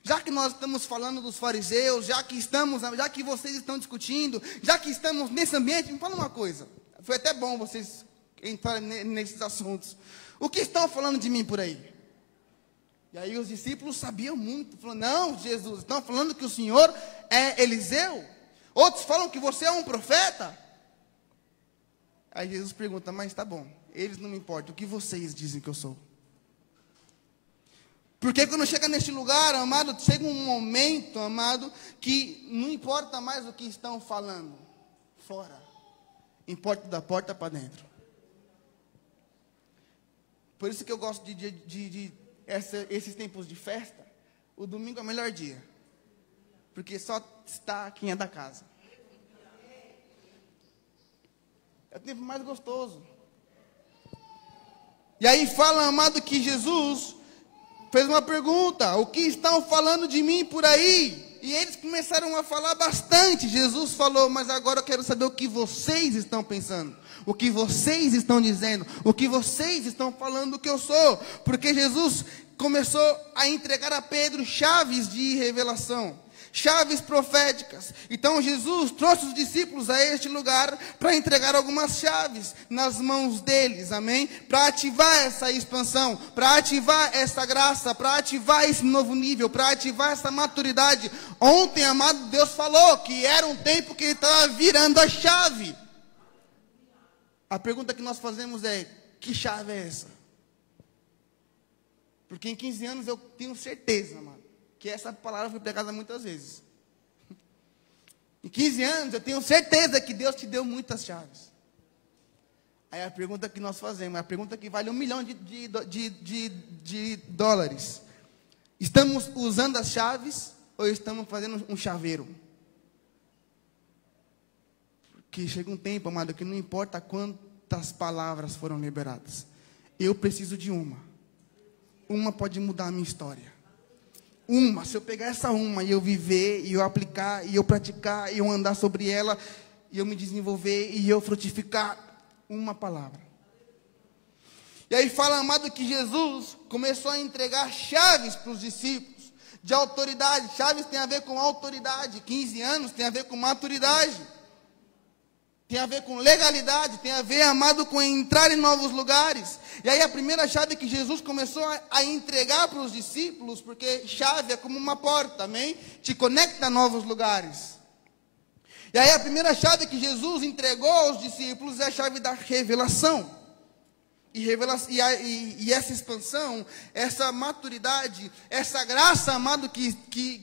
Já que nós estamos falando dos fariseus, já que vocês estão discutindo, já que estamos nesse ambiente, me fala uma coisa. Foi até bom vocês entrarem nesses assuntos. O que estão falando de mim por aí? E aí os discípulos sabiam muito. Falaram: não, Jesus, estão falando que o Senhor é Eliseu. Outros falam que você é um profeta. Aí Jesus pergunta: mas tá bom, eles não me importam, o que vocês dizem que eu sou? Porque quando chega neste lugar, amado, chega um momento, amado, que não importa mais o que estão falando fora, importa da porta para dentro. Por isso que eu gosto esses tempos de festa. O domingo é o melhor dia, porque só está quem é da casa. É o tempo mais gostoso. E aí fala, amado, que Jesus fez uma pergunta: o que estão falando de mim por aí? E eles começaram a falar bastante. Jesus falou: mas agora eu quero saber o que vocês estão pensando, o que vocês estão dizendo, o que vocês estão falando que eu sou. Porque Jesus começou a entregar a Pedro chaves de revelação, chaves proféticas. Então Jesus trouxe os discípulos a este lugar para entregar algumas chaves nas mãos deles, amém? Para ativar essa expansão, para ativar essa graça, para ativar esse novo nível, para ativar essa maturidade. Ontem, amado, Deus falou que era um tempo que Ele estava virando a chave. A pergunta que nós fazemos é: que chave é essa? Porque em 15 anos eu tenho certeza, amado, que essa palavra foi pregada muitas vezes. Em 15 anos eu tenho certeza que Deus te deu muitas chaves. Aí a pergunta que nós fazemos, a pergunta que vale $1 milhão de dólares: estamos usando as chaves ou estamos fazendo um chaveiro? Porque chega um tempo, amado, que não importa quantas palavras foram liberadas, eu preciso de uma. Uma pode mudar a minha história. Se eu pegar essa uma e eu viver, e eu aplicar, e eu praticar, e eu andar sobre ela, e eu me desenvolver, e eu frutificar, uma palavra. E aí fala, amado, que Jesus começou a entregar chaves para os discípulos, de autoridade. Chaves tem a ver com autoridade. 15 anos tem a ver com maturidade, tem a ver com legalidade, tem a ver, amado, com entrar em novos lugares. E aí a primeira chave que Jesus começou a entregar para os discípulos, porque chave é como uma porta, amém? Te conecta a novos lugares. E aí a primeira chave que Jesus entregou aos discípulos é a chave da revelação. E essa expansão, essa maturidade, essa graça, amado, que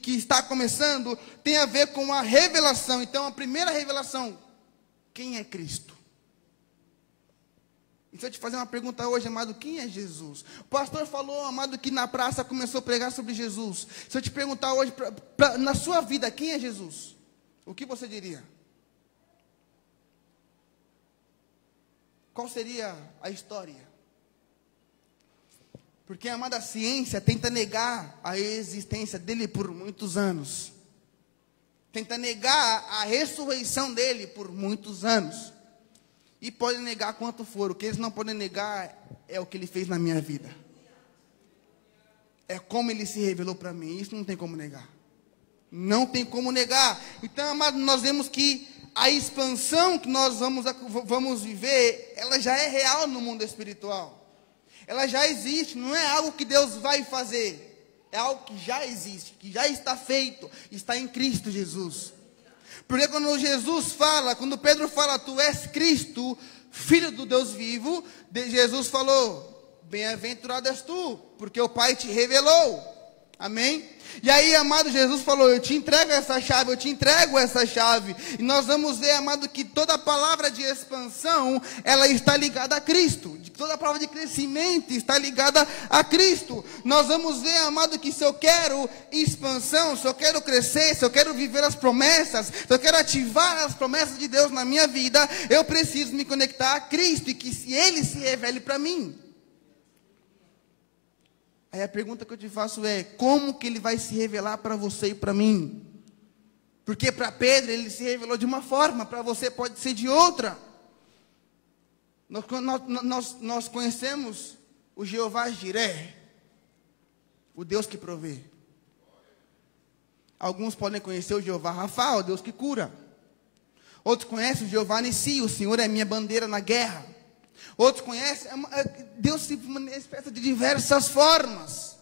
está começando, tem a ver com a revelação. Então a primeira revelação: quem é Cristo? E se eu te fazer uma pergunta hoje, amado: quem é Jesus? O pastor falou, amado, que na praça começou a pregar sobre Jesus. Se eu te perguntar hoje, na sua vida, quem é Jesus? O que você diria? Qual seria a história? Porque, amada, a ciência tenta negar a existência dele por muitos anos. Tenta negar a ressurreição dele por muitos anos. E pode negar quanto for. O que eles não podem negar é o que ele fez na minha vida. É como ele se revelou para mim. Isso não tem como negar. Não tem como negar. Então, amado, nós vemos que a expansão que nós vamos viver, ela já é real no mundo espiritual. Ela já existe, não é algo que Deus vai fazer. É algo que já existe, que já está feito, está em Cristo Jesus. Porque quando Jesus fala, quando Pedro fala: tu és Cristo, Filho do Deus vivo, Jesus falou: bem-aventurado és tu, porque o Pai te revelou. Amém? E aí, amado, Jesus falou, eu te entrego essa chave, eu te entrego essa chave. E nós vamos ver, amado, que toda palavra de expansão, ela está ligada a Cristo. Toda palavra de crescimento está ligada a Cristo. Nós vamos ver, amado, que se eu quero expansão, se eu quero crescer, se eu quero viver as promessas, se eu quero ativar as promessas de Deus na minha vida, eu preciso me conectar a Cristo e que Ele se revele para mim. Aí a pergunta que eu te faço é, como que Ele vai se revelar para você e para mim? Porque para Pedro Ele se revelou de uma forma, para você pode ser de outra. Nós conhecemos o Jeová Jiré, o Deus que provê. Alguns podem conhecer o Jeová Rafa, o Deus que cura. Outros conhecem o Jeová Nissi, o Senhor é minha bandeira na guerra. Outros conhecem, Deus se manifesta de diversas formas.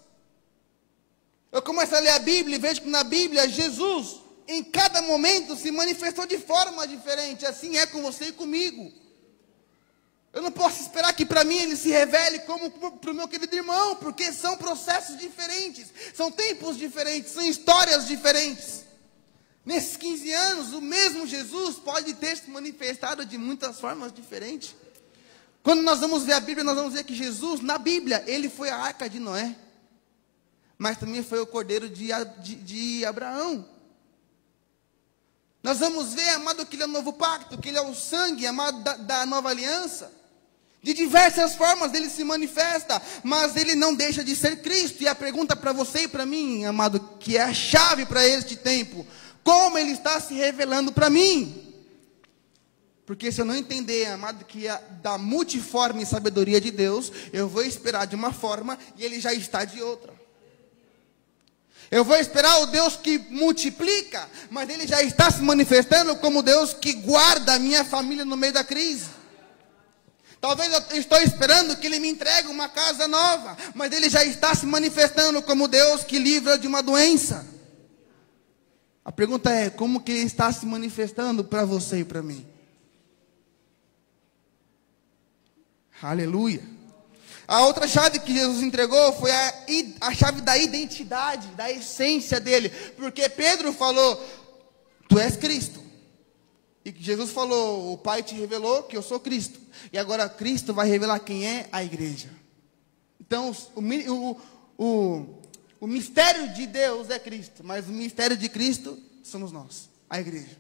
Eu começo a ler a Bíblia e vejo que na Bíblia Jesus, em cada momento, se manifestou de forma diferente. Assim é com você e comigo. Eu não posso esperar que para mim Ele se revele como para o meu querido irmão, porque são processos diferentes, são tempos diferentes, são histórias diferentes. Nesses 15 anos, o mesmo Jesus pode ter se manifestado de muitas formas diferentes. Quando nós vamos ver a Bíblia, nós vamos ver que Jesus, na Bíblia, Ele foi a arca de Noé. Mas também foi o cordeiro de Abraão. Nós vamos ver, amado, que Ele é o novo pacto, que Ele é o sangue, amado, da nova aliança. De diversas formas Ele se manifesta, mas Ele não deixa de ser Cristo. E a pergunta para você e para mim, amado, que é a chave para este tempo, como Ele está se revelando para mim? Porque se eu não entender, amado, que da multiforme sabedoria de Deus, eu vou esperar de uma forma e Ele já está de outra. Eu vou esperar o Deus que multiplica, mas Ele já está se manifestando como Deus que guarda a minha família no meio da crise. Talvez eu estou esperando que Ele me entregue uma casa nova, mas Ele já está se manifestando como Deus que livra de uma doença. A pergunta é, como que Ele está se manifestando para você e para mim? Aleluia. A outra chave que Jesus entregou foi a chave da identidade, da essência dele. Porque Pedro falou, tu és Cristo. E Jesus falou, o Pai te revelou que eu sou Cristo. E agora Cristo vai revelar quem é a igreja. Então, o mistério de Deus é Cristo. Mas o mistério de Cristo somos nós, a igreja.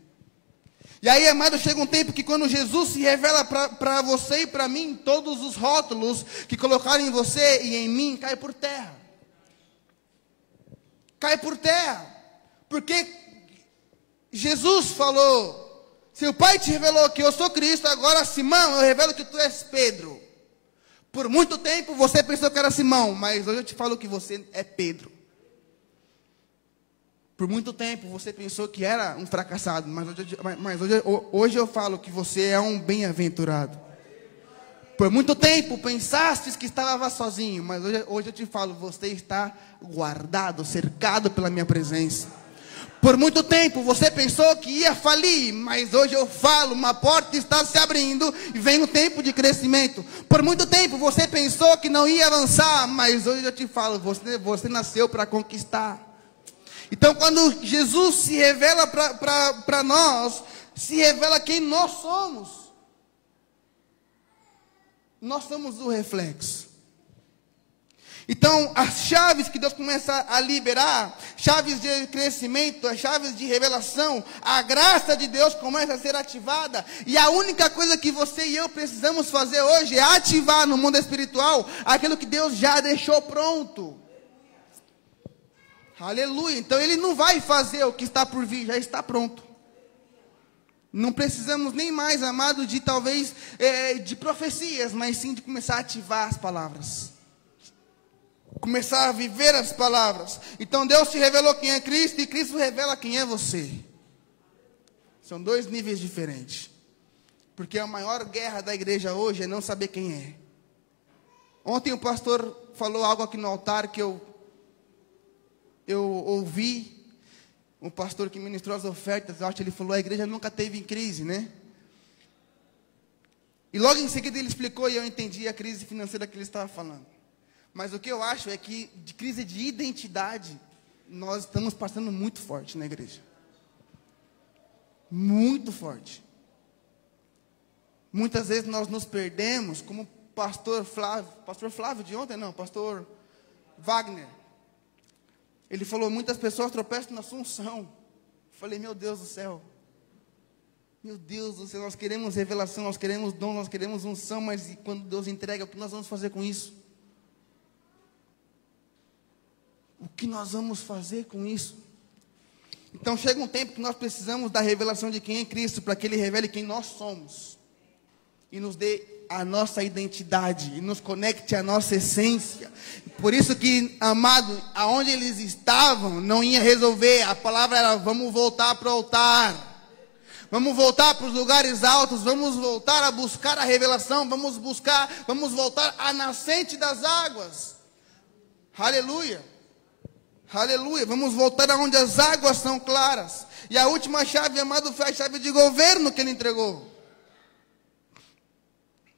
E aí, amado, chega um tempo que quando Jesus se revela para você e para mim, todos os rótulos que colocaram em você e em mim, caem por terra. Cai por terra. Porque Jesus falou, se o Pai te revelou que eu sou Cristo, agora Simão, eu revelo que tu és Pedro. Por muito tempo você pensou que era Simão, mas hoje eu te falo que você é Pedro. Por muito tempo você pensou que era um fracassado, mas hoje eu falo que você é um bem-aventurado. Por muito tempo pensaste que estava sozinho, mas hoje eu te falo, você está guardado, cercado pela minha presença. Por muito tempo você pensou que ia falir, mas hoje eu falo, uma porta está se abrindo e vem um tempo de crescimento. Por muito tempo você pensou que não ia avançar, mas hoje eu te falo, você nasceu para conquistar. Então, quando Jesus se revela para nós, se revela quem nós somos. Nós somos o reflexo. Então, as chaves que Deus começa a liberar, chaves de crescimento, as chaves de revelação, a graça de Deus começa a ser ativada. E a única coisa que você e eu precisamos fazer hoje é ativar no mundo espiritual aquilo que Deus já deixou pronto. Aleluia. Então Ele não vai fazer o que está por vir, já está pronto. Não precisamos nem mais, amado, de talvez de profecias, mas sim de começar a ativar as palavras. Começar a viver as palavras. Então Deus te revelou quem é Cristo e Cristo revela quem é você. São dois níveis diferentes. Porque a maior guerra da igreja hoje é não saber quem é. Ontem o pastor falou algo aqui no altar que eu ouvi um pastor que ministrou as ofertas, eu acho que ele falou, a igreja nunca teve em crise, né? E logo em seguida ele explicou e eu entendi a crise financeira que ele estava falando. Mas o que eu acho é que de crise de identidade, nós estamos passando muito forte na igreja. Muito forte. Muitas vezes nós nos perdemos, como pastor Flávio de ontem, não, pastor Wagner. Ele falou, muitas pessoas tropeçam na Assunção. Falei, meu Deus do céu. Meu Deus do céu, nós queremos revelação, nós queremos dom, nós queremos unção, mas quando Deus entrega, o que nós vamos fazer com isso? O que nós vamos fazer com isso? Então chega um tempo que nós precisamos da revelação de quem é Cristo, para que Ele revele quem nós somos. E nos dê a nossa identidade, e nos conecte à nossa essência. Por isso que, amado, aonde eles estavam, não ia resolver. A palavra era, vamos voltar para o altar. Vamos voltar para os lugares altos, vamos voltar a buscar a revelação, vamos voltar à nascente das águas. Aleluia. Aleluia. Vamos voltar aonde as águas são claras. E a última chave, amado, foi a chave de governo que ele entregou.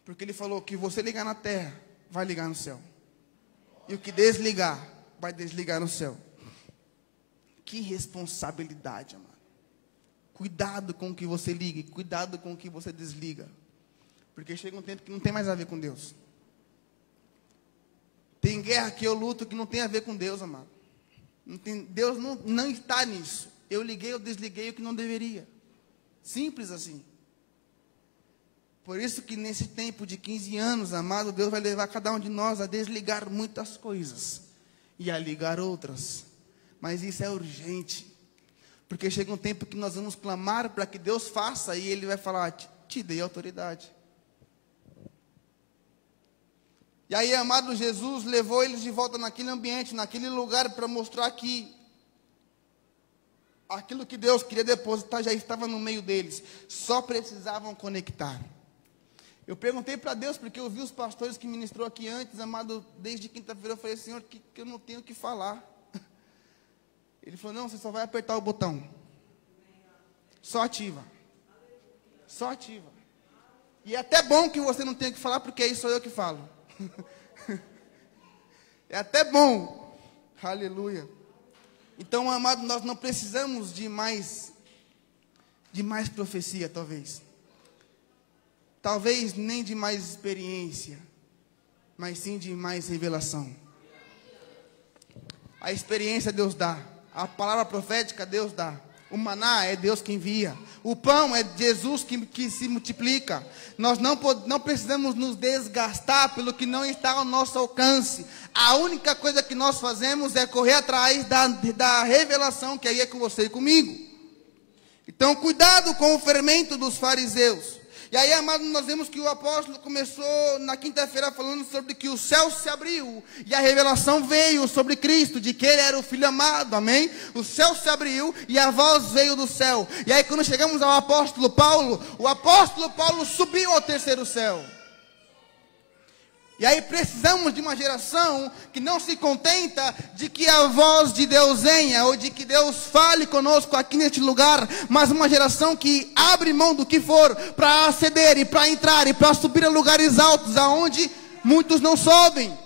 Porque ele falou que você ligar na terra, vai ligar no céu. E o que desligar, vai desligar no céu. Que responsabilidade, amado. Cuidado com o que você liga, cuidado com o que você desliga. Porque chega um tempo que não tem mais a ver com Deus. Tem guerra que eu luto que não tem a ver com Deus, amado. Deus não está nisso. Eu liguei, eu desliguei o que não deveria. Simples assim. Por isso que nesse tempo de 15 anos, amado, Deus vai levar cada um de nós a desligar muitas coisas e a ligar outras. Mas isso é urgente. Porque chega um tempo que nós vamos clamar para que Deus faça e Ele vai falar, te dei autoridade. E aí, amado, Jesus levou eles de volta naquele ambiente, naquele lugar, para mostrar que aquilo que Deus queria depositar já estava no meio deles. Só precisavam conectar. Eu perguntei para Deus, porque eu vi os pastores que ministrou aqui antes, amado, desde quinta-feira, eu falei, Senhor, que eu não tenho o que falar. Ele falou, não, você só vai apertar o botão. Só ativa. Só ativa. E é até bom que você não tenha o que falar, porque aí sou eu que falo. É até bom. Aleluia. Então, amado, nós não precisamos de mais profecia, talvez. Talvez nem de mais experiência, mas sim de mais revelação. A experiência Deus dá. A palavra profética Deus dá. O maná é Deus que envia. O pão é Jesus que se multiplica. Nós não precisamos nos desgastar pelo que não está ao nosso alcance. A única coisa que nós fazemos é correr atrás da revelação, que aí é com você e comigo. Então, cuidado com o fermento dos fariseus. E aí, amado, nós vemos que o apóstolo começou na quinta-feira falando sobre que o céu se abriu. E a revelação veio sobre Cristo, de que Ele era o Filho amado, amém? O céu se abriu e a voz veio do céu. E aí, quando chegamos ao apóstolo Paulo, o apóstolo Paulo subiu ao terceiro céu. E aí precisamos de uma geração que não se contenta de que a voz de Deus venha, ou de que Deus fale conosco aqui neste lugar, mas uma geração que abre mão do que for, para aceder e para entrar e para subir a lugares altos, aonde muitos não sobem.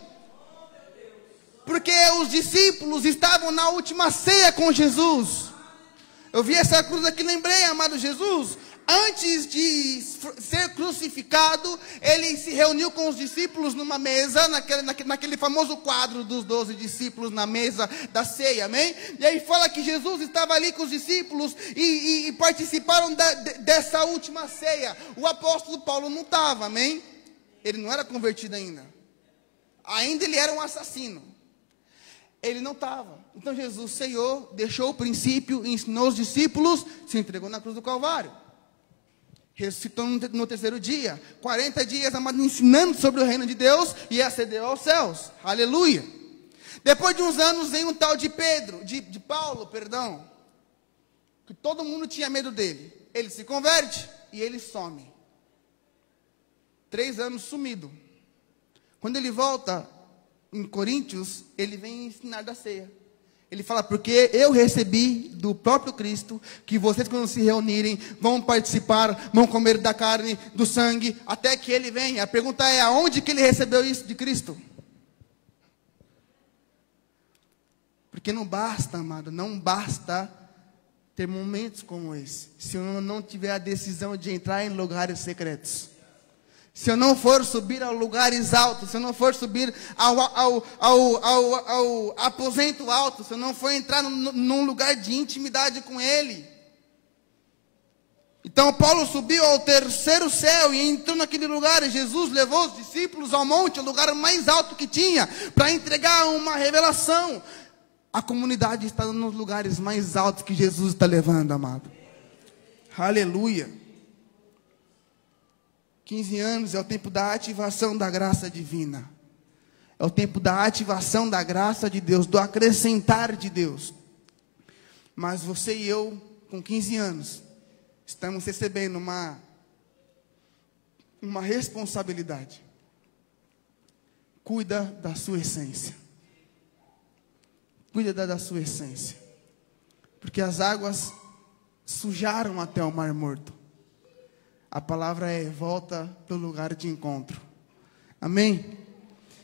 Porque os discípulos estavam na última ceia com Jesus. Eu vi essa cruz aqui, lembrei, amado Jesus. Antes de ser crucificado, ele se reuniu com os discípulos numa mesa, naquele famoso quadro dos 12 discípulos na mesa da ceia, amém? E aí fala que Jesus estava ali com os discípulos e participaram dessa última ceia. O apóstolo Paulo não estava, amém? Ele não era convertido ainda. Ainda ele era um assassino. Ele não estava. Então Jesus ceiou, deixou o princípio, ensinou os discípulos, se entregou na cruz do Calvário. Ressuscitou no terceiro dia, 40 dias, amado, ensinando sobre o reino de Deus e ascendeu aos céus, aleluia. Depois de uns anos vem um tal de Paulo, que todo mundo tinha medo dele. Ele se converte e ele some. 3 anos sumido. Quando ele volta em Coríntios, ele vem ensinar da ceia. Ele fala, porque eu recebi do próprio Cristo, que vocês quando se reunirem, vão participar, vão comer da carne, do sangue, até que ele venha. A pergunta é, aonde que ele recebeu isso de Cristo? Porque não basta, amado, não basta ter momentos como esse, se eu não tiver a decisão de entrar em lugares secretos. Se eu não for subir a lugares altos, se eu não for subir ao aposento alto, se eu não for entrar num lugar de intimidade com Ele. Então Paulo subiu ao terceiro céu e entrou naquele lugar, e Jesus levou os discípulos ao monte, o lugar mais alto que tinha, para entregar uma revelação. A comunidade está nos lugares mais altos que Jesus está levando, amado. Aleluia. 15 anos é o tempo da ativação da graça divina. É o tempo da ativação da graça de Deus, do acrescentar de Deus. Mas você e eu, com 15 anos, estamos recebendo uma responsabilidade. Cuida da sua essência. Cuida da sua essência. Porque as águas sujaram até o Mar Morto. A palavra é: volta para o lugar de encontro. Amém?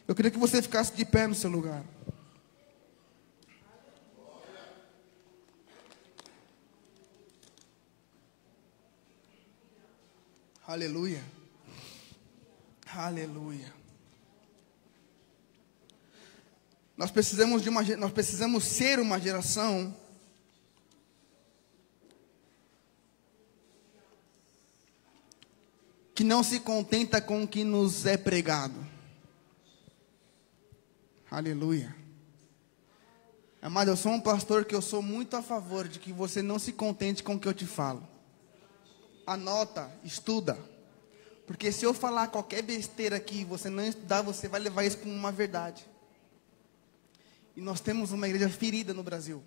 Eu queria que você ficasse de pé no seu lugar. Aleluia. Aleluia. Nós precisamos ser uma geração que não se contenta com o que nos é pregado. Aleluia. Amado, eu sou um pastor que eu sou muito a favor de que você não se contente com o que eu te falo. Anota, estuda. Porque se eu falar qualquer besteira aqui e você não estudar, você vai levar isso como uma verdade. E nós temos uma igreja ferida no Brasil.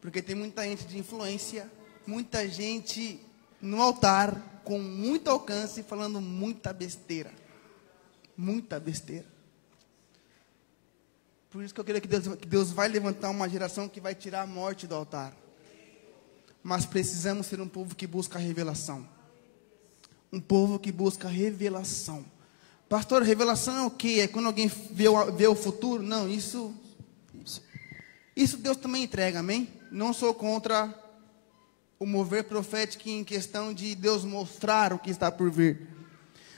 Porque tem muita gente de influência, muita gente no altar, com muito alcance, falando muita besteira. Muita besteira. Por isso que eu creio que Deus vai levantar uma geração que vai tirar a morte do altar. Mas precisamos ser um povo que busca revelação. Um povo que busca revelação. Pastor, revelação é o quê? É quando alguém vê o futuro? Não, isso Deus também entrega, amém? Não sou contra o mover profético em questão de Deus mostrar o que está por vir.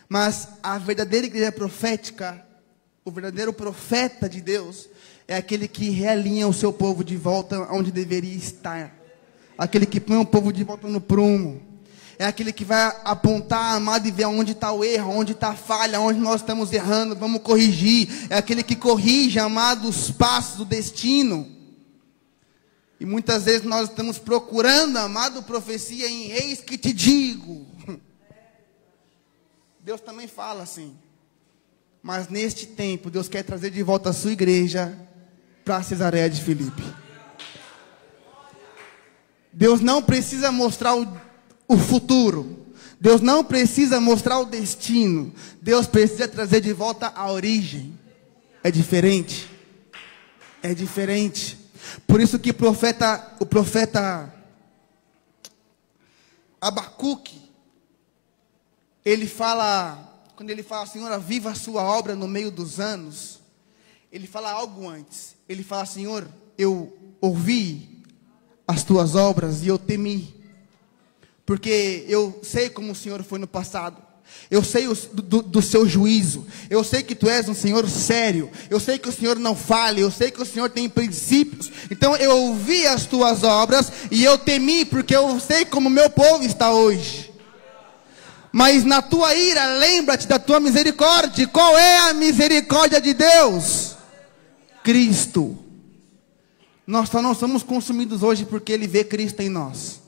Mas a verdadeira igreja profética, o verdadeiro profeta de Deus, é aquele que realinha o seu povo de volta onde deveria estar. Aquele que põe o povo de volta no prumo. É aquele que vai apontar, amado, e ver onde está o erro, onde está a falha, onde nós estamos errando, vamos corrigir. É aquele que corrige, amado, os passos do destino. E muitas vezes nós estamos procurando, amado, profecia em eis que te digo. Deus também fala assim. Mas neste tempo, Deus quer trazer de volta a sua igreja para Cesareia de Filipe. Deus não precisa mostrar o futuro. Deus não precisa mostrar o destino. Deus precisa trazer de volta a origem. É diferente. É diferente. Por isso que o profeta Abacuque, ele fala, quando ele fala: Senhor, aviva a sua obra no meio dos anos, ele fala algo antes. Ele fala: Senhor, eu ouvi as tuas obras e eu temi, porque eu sei como o Senhor foi no passado. Eu sei do seu juízo. Eu sei que tu és um Senhor sério. Eu sei que o Senhor não falha. Eu sei que o Senhor tem princípios. Então eu ouvi as tuas obras e eu temi, porque eu sei como o meu povo está hoje. Mas na tua ira, lembra-te da tua misericórdia. Qual é a misericórdia de Deus? Cristo. Nós só não somos consumidos hoje porque Ele vê Cristo em nós.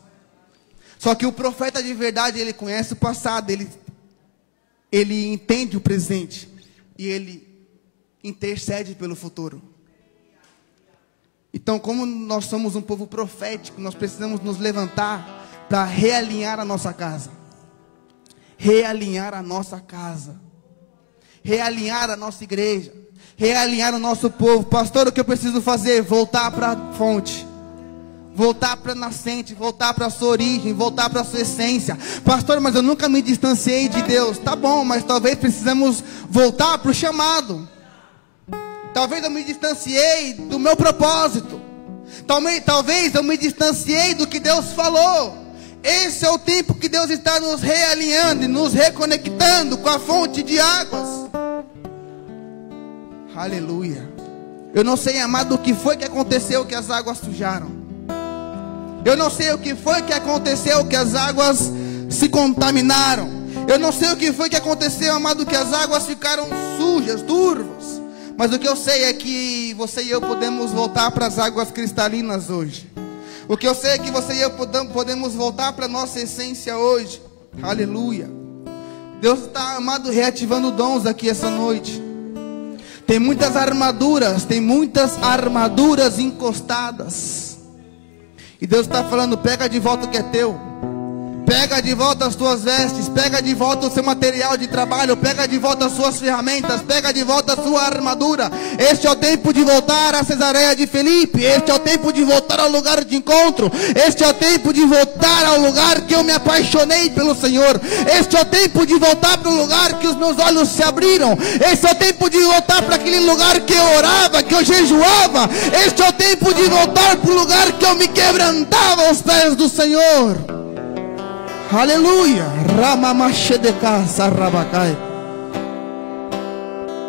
Só que o profeta de verdade, ele conhece o passado, ele entende o presente e ele intercede pelo futuro. Então, como nós somos um povo profético, nós precisamos nos levantar para realinhar a nossa casa. Realinhar a nossa casa. Realinhar a nossa igreja. Realinhar o nosso povo. Pastor, o que eu preciso fazer? Voltar para a fonte. Voltar para a nascente, voltar para a sua origem, voltar para a sua essência. Pastor, mas eu nunca me distanciei de Deus. Tá bom, mas talvez precisamos voltar para o chamado. Talvez eu me distanciei do meu propósito. Talvez eu me distanciei do que Deus falou. Esse é o tempo que Deus está nos realinhando e nos reconectando com a fonte de águas. Aleluia. Eu não sei, amado, o que foi que aconteceu que as águas sujaram. Eu não sei o que foi que aconteceu que as águas se contaminaram. Eu não sei o que foi que aconteceu, amado, que as águas ficaram sujas, turvas. Mas o que eu sei é que você e eu podemos voltar para as águas cristalinas hoje. O que eu sei é que você e eu podemos voltar para a nossa essência hoje. Aleluia. Deus está, amado, reativando dons aqui essa noite. Tem muitas armaduras encostadas. E Deus está falando: pega de volta o que é teu. Pega de volta as tuas vestes, pega de volta o seu material de trabalho, pega de volta as suas ferramentas, pega de volta a sua armadura. Este é o tempo de voltar a Cesareia de Filipe. Este é o tempo de voltar ao lugar de encontro. Este é o tempo de voltar ao lugar que eu me apaixonei pelo Senhor. Este é o tempo de voltar para o lugar que os meus olhos se abriram. Este é o tempo de voltar para aquele lugar que eu orava, que eu jejuava. Este é o tempo de voltar para o lugar que eu me quebrantava aos pés do Senhor. Aleluia.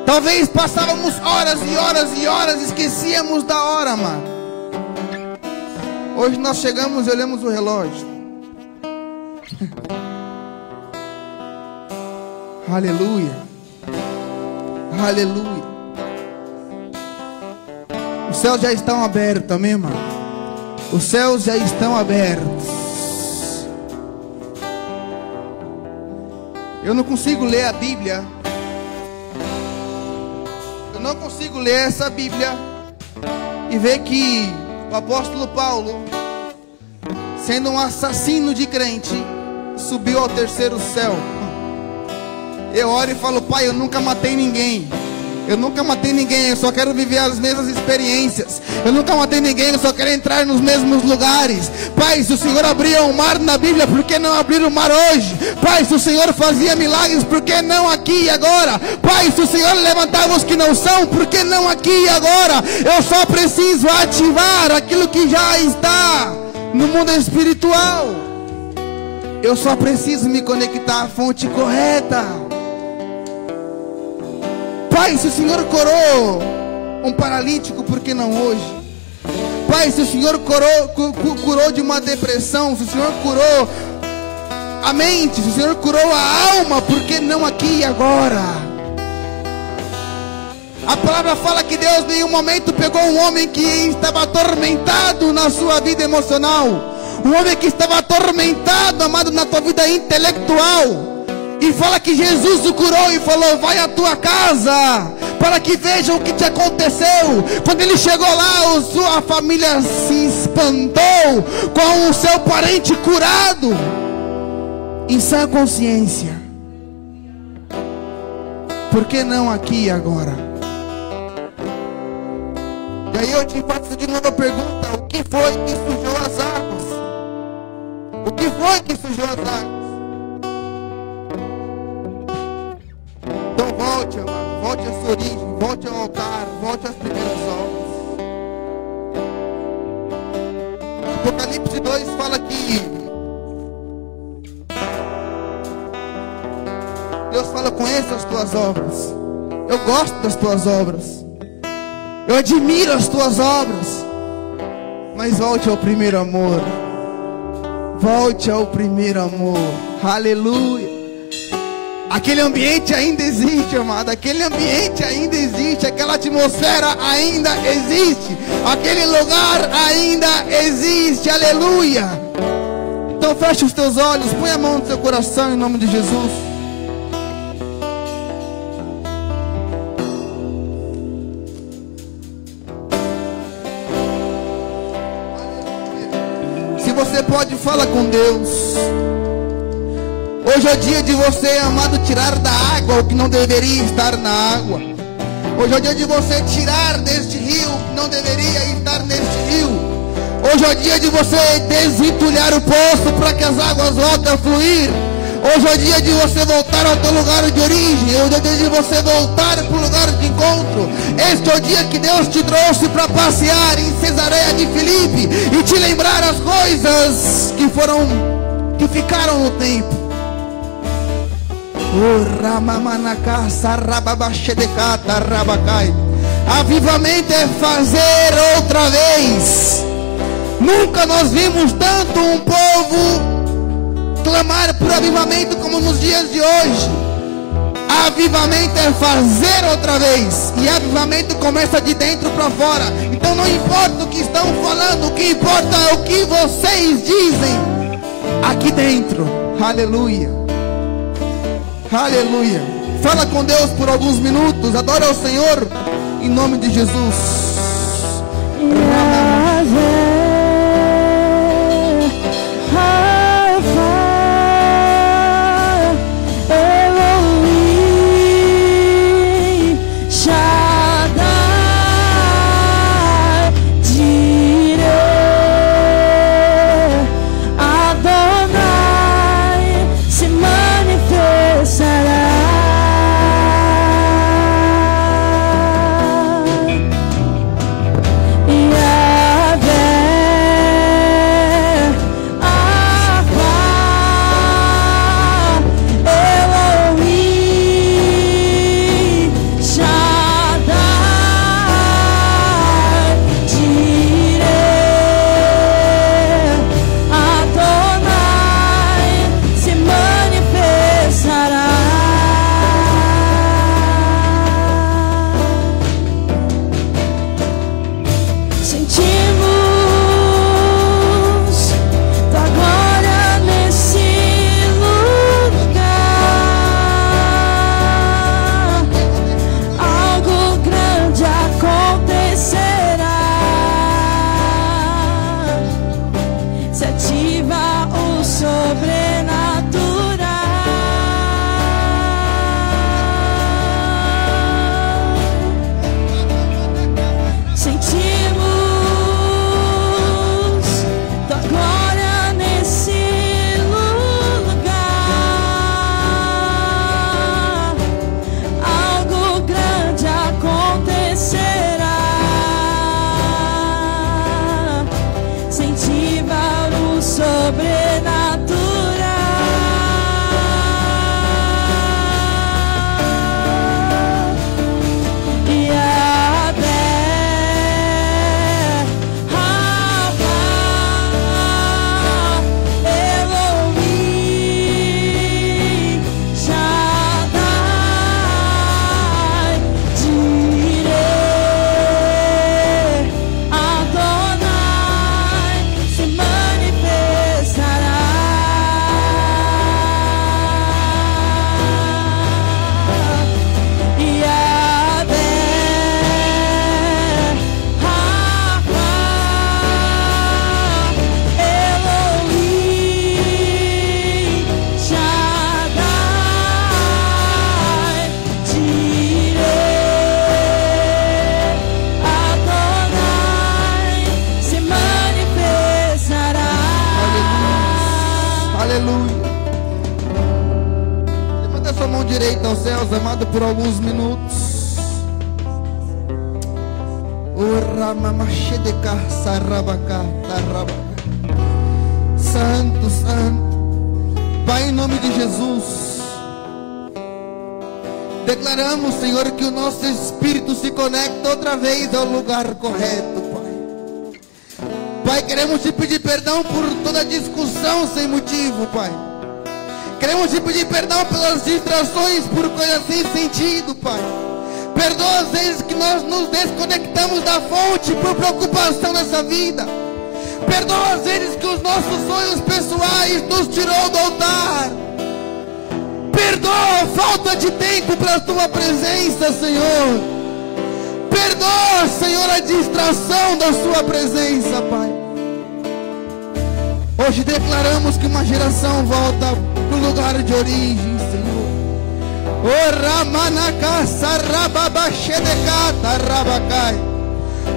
Talvez passávamos horas e horas e horas, esquecíamos da hora, mano. Hoje nós chegamos e olhamos o relógio. Aleluia. Aleluia. Os céus já estão abertos, amém, mano? Os céus já estão abertos. Eu não consigo ler a Bíblia. Eu não consigo ler essa Bíblia e ver que o apóstolo Paulo, sendo um assassino de crente, subiu ao terceiro céu. Eu oro e falo: Pai, eu nunca matei ninguém. Eu nunca matei ninguém, eu só quero viver as mesmas experiências. Eu nunca matei ninguém, eu só quero entrar nos mesmos lugares. Pai, se o Senhor abria o mar na Bíblia, por que não abrir o mar hoje? Pai, se o Senhor fazia milagres, por que não aqui e agora? Pai, se o Senhor levantava os que não são, por que não aqui e agora? Eu só preciso ativar aquilo que já está no mundo espiritual. Eu só preciso me conectar à fonte correta. Pai, se o Senhor curou um paralítico, por que não hoje? Pai, se o Senhor curou de uma depressão, se o Senhor curou a mente, se o Senhor curou a alma, por que não aqui e agora? A palavra fala que Deus em nenhum momento pegou um homem que estava atormentado na sua vida emocional, um homem que estava atormentado, amado, na tua vida intelectual, e fala que Jesus o curou e falou: vai à tua casa, para que vejam o que te aconteceu. Quando ele chegou lá, sua família se espantou com o seu parente curado, em sã consciência. Por que não aqui e agora? E aí eu te faço de novo a pergunta: o que foi que sujou as águas? O que foi que sujou as águas? Então volte, amado, volte à sua origem, volte ao altar, volte às primeiras obras. Apocalipse 2 fala que Deus fala: conheço as tuas obras, eu gosto das tuas obras, eu admiro as tuas obras, mas volte ao primeiro amor. Volte ao primeiro amor. Aleluia. Aquele ambiente ainda existe, amado. Aquele ambiente ainda existe. Aquela atmosfera ainda existe. Aquele lugar ainda existe. Aleluia. Então feche os teus olhos. Põe a mão no teu coração em nome de Jesus. Se você pode, fala com Deus. Hoje é o dia de você, amado, tirar da água o que não deveria estar na água. Hoje é o dia de você tirar deste rio o que não deveria estar neste rio. Hoje é o dia de você desentulhar o poço para que as águas voltem a fluir. Hoje é o dia de você voltar ao teu lugar de origem. Hoje é o dia de você voltar para o lugar de encontro. Este é o dia que Deus te trouxe para passear em Cesareia de Filipe e te lembrar as coisas que ficaram no tempo. Avivamento é fazer outra vez. Nunca nós vimos tanto um povo clamar por avivamento como nos dias de hoje. Avivamento é fazer outra vez. E avivamento começa de dentro para fora. Então não importa o que estão falando, o que importa é o que vocês dizem aqui dentro. Aleluia. Aleluia. Fala com Deus por alguns minutos. Adora o Senhor em nome de Jesus. Amado, por alguns minutos. Santo, Santo Pai, em nome de Jesus, declaramos, Senhor, que o nosso espírito se conecta outra vez ao lugar correto, Pai. Pai, queremos te pedir perdão por toda discussão sem motivo, Pai. Queremos te pedir perdão pelas distrações, por coisas sem sentido, Pai. Perdoa as vezes que nós nos desconectamos da fonte por preocupação nessa vida. Perdoa as vezes que os nossos sonhos pessoais nos tirou do altar. Perdoa a falta de tempo para a tua presença, Senhor. Perdoa, Senhor, a distração da sua presença, Pai. Hoje declaramos que uma geração volta para o lugar de origem, Senhor. O Ramanaka Sarababashedekata Rabakai.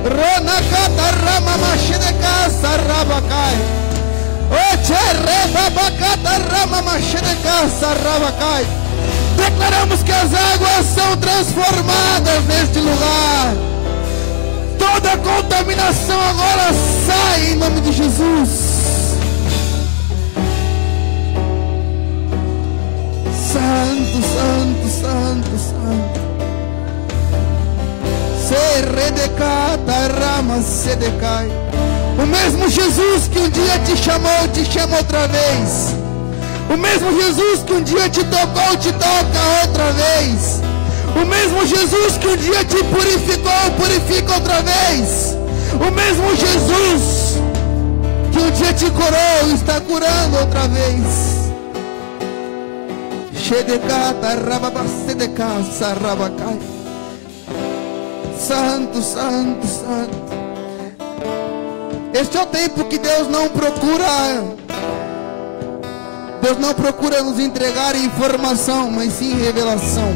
Ronakata Ramamashedeka Sarabacai. Declaramos que as águas são transformadas neste lugar. Toda contaminação agora sai em nome de Jesus. Santo, santo, santo, santo. O mesmo Jesus que um dia te chamou, te chama outra vez. O mesmo Jesus que um dia te tocou, te toca outra vez. O mesmo Jesus que um dia te purificou, purifica outra vez. O mesmo Jesus que um dia te curou, está curando outra vez. Santo, santo, santo. Este é o tempo que Deus não procura nos entregar informação, mas sim revelação.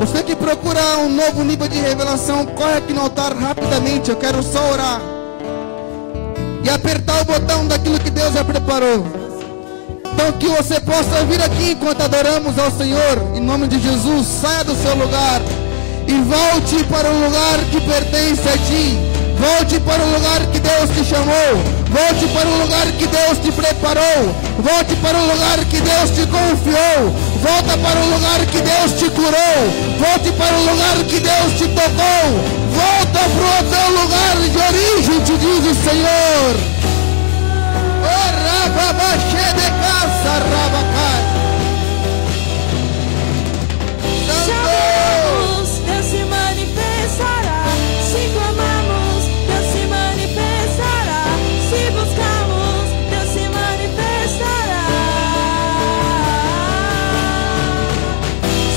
Você que procura um novo nível de revelação, corre aqui no altar rapidamente. Eu quero só orar e apertar o botão daquilo que Deus já preparou. Então que você possa vir aqui enquanto adoramos ao Senhor. Em nome de Jesus, saia do seu lugar e volte para o lugar que pertence a ti. Volte para o lugar que Deus te chamou. Volte para o lugar que Deus te preparou. Volte para o lugar que Deus te confiou. Volta para o lugar que Deus te curou. Volte para o lugar que Deus te tocou. Volta para o teu lugar de origem, te diz o Senhor. Chamamos, Deus se manifestará. Se clamamos, Deus se manifestará. Se buscamos, Deus se manifestará.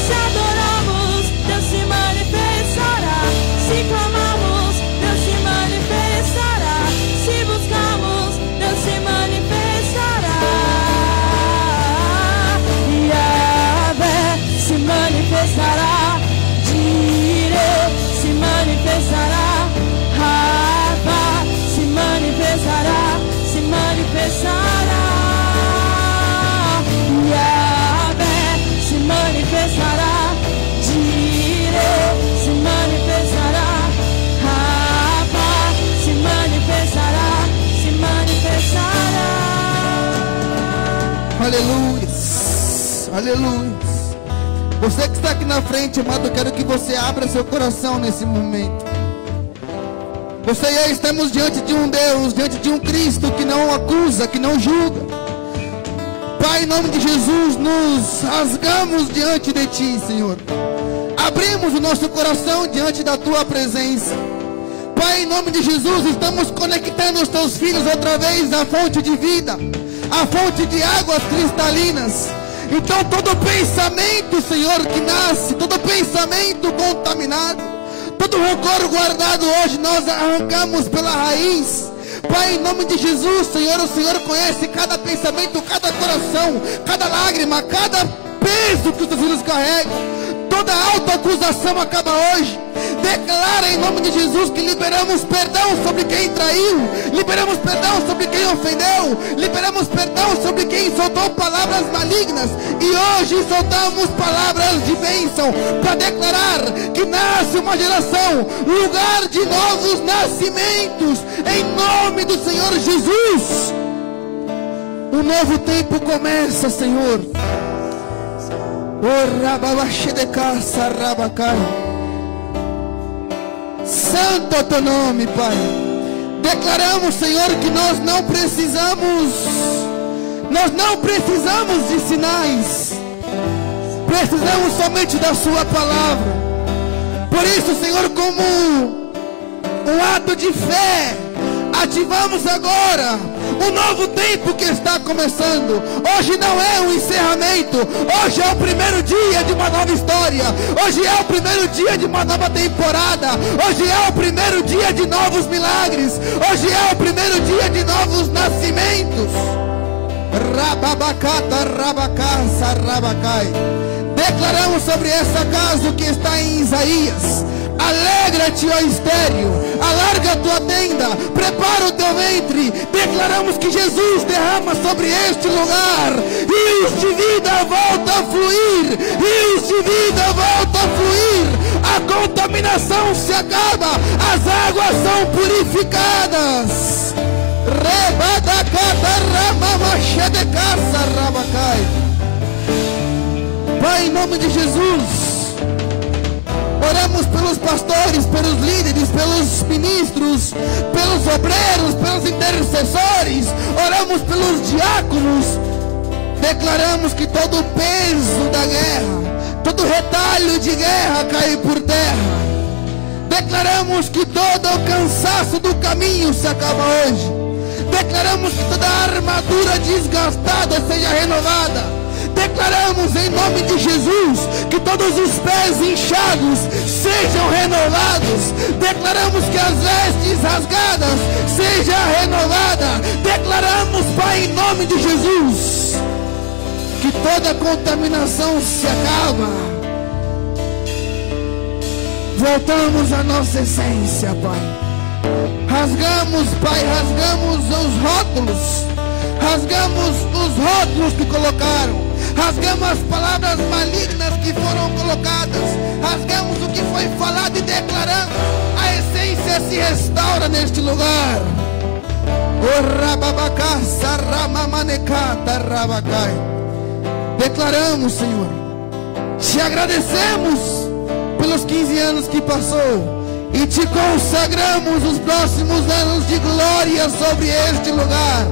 Se adoramos, Deus se manifestará. Se clamamos, Deus se manifestará. Se buscamos, Deus se manifestará. Yahvé se manifestará. Jireh se manifestará. Rafa se manifestará. Se manifestará. Yahvé se manifestará. Jireh se manifestará. Rafa se manifestará. Se manifestará. Aleluia, aleluia. Você que está aqui na frente, amado, eu quero que você abra seu coração nesse momento. Você e eu estamos diante de um Deus, diante de um Cristo que não acusa, que não julga. Pai, em nome de Jesus, nos rasgamos diante de Ti, Senhor. Abrimos o nosso coração diante da Tua presença. Pai, em nome de Jesus, estamos conectando os Teus filhos outra vez à fonte de vida, à fonte de águas cristalinas. Então todo pensamento, Senhor, que nasce, todo pensamento contaminado, todo rancor guardado hoje, nós arrancamos pela raiz. Pai, em nome de Jesus, Senhor, o Senhor conhece cada pensamento, cada coração, cada lágrima, cada peso que os teus filhos carregam. Toda autoacusação acaba hoje. Declara em nome de Jesus que liberamos perdão sobre quem traiu, liberamos perdão sobre quem ofendeu, liberamos perdão sobre quem soltou palavras malignas. E hoje soltamos palavras de bênção para declarar que nasce uma geração, lugar de novos nascimentos, em nome do Senhor Jesus. Um novo tempo começa, Senhor. Santo é o teu nome, Pai. Declaramos, Senhor, que nós não precisamos de sinais, precisamos somente da sua palavra. Por isso, Senhor, como um ato de fé, ativamos agora um novo tempo que está começando. Hoje não é um encerramento, hoje é o primeiro dia de uma nova história, hoje é o primeiro dia de uma nova temporada, hoje é o primeiro dia de novos milagres, hoje é o primeiro dia de novos nascimentos. Rababacata, rabacaça, rabacai. Declaramos sobre essa casa o que está em Isaías. Alegra-te, ó estéril, alarga a tua tenda, prepara o teu ventre. Declaramos que Jesus derrama sobre este lugar rios de vida volta a fluir, rios de vida volta a fluir. A contaminação se acaba, as águas são purificadas. Pai, em nome de Jesus, oramos pelos pastores, pelos líderes, pelos ministros, pelos obreiros, pelos intercessores, oramos pelos diáconos. Declaramos que todo o peso da guerra, todo retalho de guerra cai por terra. Declaramos que todo o cansaço do caminho se acaba hoje. Declaramos que toda a armadura desgastada seja renovada. Declaramos em nome de Jesus que todos os pés inchados sejam renovados. Declaramos que as vestes rasgadas sejam renovadas. Declaramos, Pai, em nome de Jesus, que toda contaminação se acaba. Voltamos à nossa essência, Pai. Rasgamos, Pai, rasgamos os rótulos. Rasgamos os rótulos que colocaram. Rasgamos as palavras malignas que foram colocadas. Rasgamos o que foi falado e declaramos. A essência se restaura neste lugar. Declaramos, Senhor, te agradecemos pelos 15 anos que passou e te consagramos os próximos anos de glória sobre este lugar.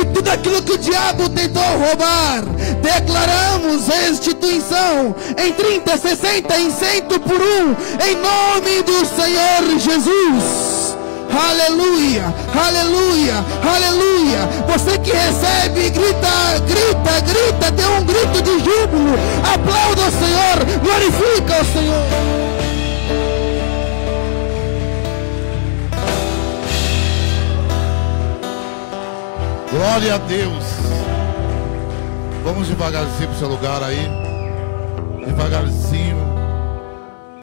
E tudo aquilo que o diabo tentou roubar, declaramos restituição em 30, 60, em 100 por 1, em nome do Senhor Jesus. Aleluia, aleluia, aleluia. Você que recebe, grita, grita, grita, dê um grito de júbilo. Aplauda o Senhor, glorifica o Senhor. Glória a Deus. Vamos devagarzinho para o seu lugar aí. Devagarzinho.